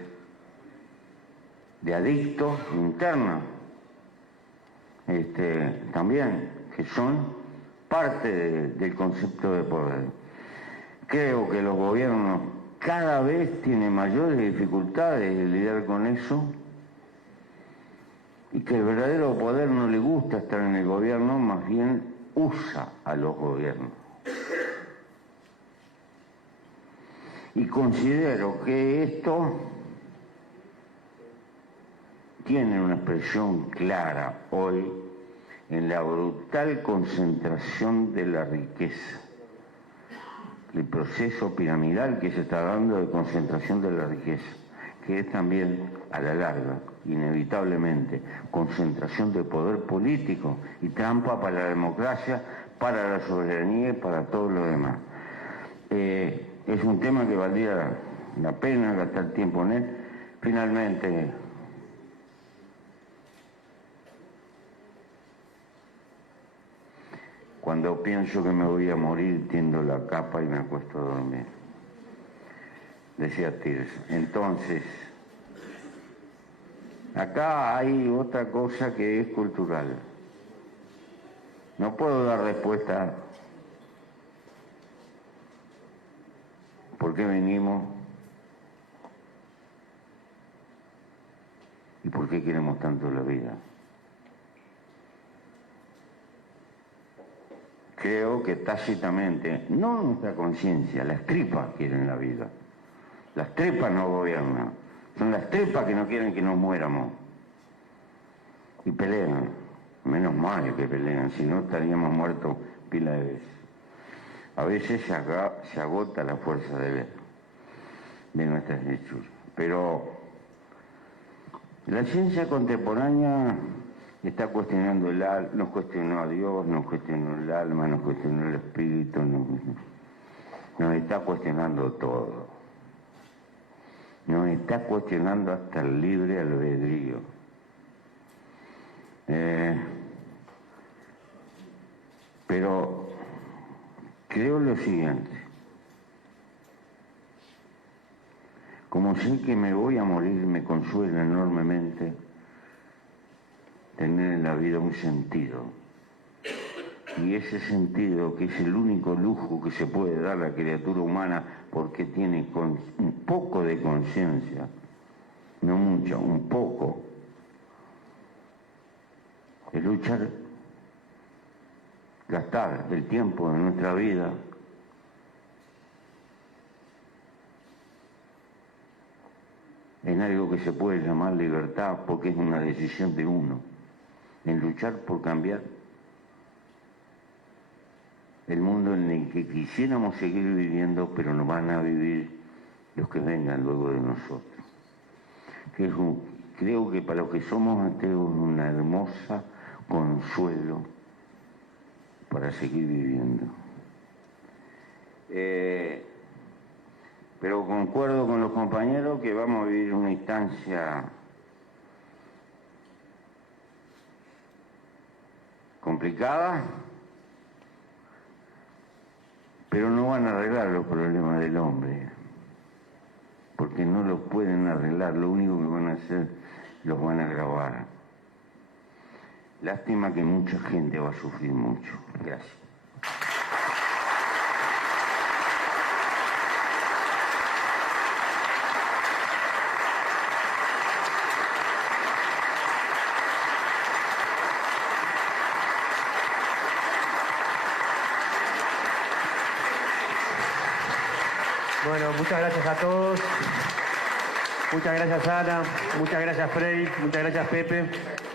adictos internos también, que son parte del concepto de poder. Creo que los gobiernos cada vez tienen mayores dificultades de lidiar con eso y que el verdadero poder no le gusta estar en el gobierno, más bien usa a los gobiernos. Y considero que esto tiene una expresión clara hoy en la brutal concentración de la riqueza, el proceso piramidal que se está dando de concentración de la riqueza, que es también, a la larga, inevitablemente, concentración de poder político y trampa para la democracia, para la soberanía y para todo lo demás. Es un tema que valdría la pena gastar tiempo en él. Finalmente, cuando pienso que me voy a morir, tiendo la capa y me acuesto a dormir. Decía Tirso. Entonces, acá hay otra cosa que es cultural. No puedo dar respuesta por qué venimos y por qué queremos tanto la vida. Creo que tácitamente, no nuestra conciencia, las tripas quieren la vida. Las tripas no gobiernan. Son las tripas que no quieren que nos muéramos. Y pelean. Menos mal que pelean, si no estaríamos muertos pila de veces. A veces se agota la fuerza de nuestras hechura. Pero la ciencia contemporánea está cuestionando nos cuestionó a Dios, nos cuestionó el alma, nos cuestionó el espíritu, nos está cuestionando todo. Nos está cuestionando hasta el libre albedrío. Pero creo lo siguiente. Como sé que me voy a morir, me consuela enormemente tener en la vida un sentido. y ese sentido, que es el único lujo que se puede dar a la criatura humana porque tiene un poco de conciencia, no mucha, un poco, es luchar, gastar el tiempo de nuestra vida en algo que se puede llamar libertad, porque es una decisión de uno, en luchar por cambiar el mundo en el que quisiéramos seguir viviendo, pero no van a vivir los que vengan luego de nosotros. Creo que para los que somos ateos es una hermosa consuelo para seguir viviendo. Pero concuerdo con los compañeros que vamos a vivir una instancia complicada, pero no van a arreglar los problemas del hombre, porque no los pueden arreglar, lo único que van a hacer, los van a agravar. Lástima que mucha gente va a sufrir mucho. Gracias. Bueno, muchas gracias a todos. Muchas gracias Ana, muchas gracias Frei, muchas gracias Pepe.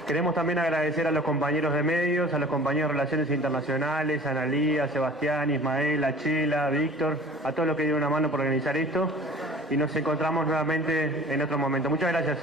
Queremos también agradecer a los compañeros de medios, a los compañeros de Relaciones Internacionales, a Analía, a Sebastián, Ismael, a Chela, a Víctor, a todos los que dieron una mano por organizar esto. Y nos encontramos nuevamente en otro momento. Muchas gracias.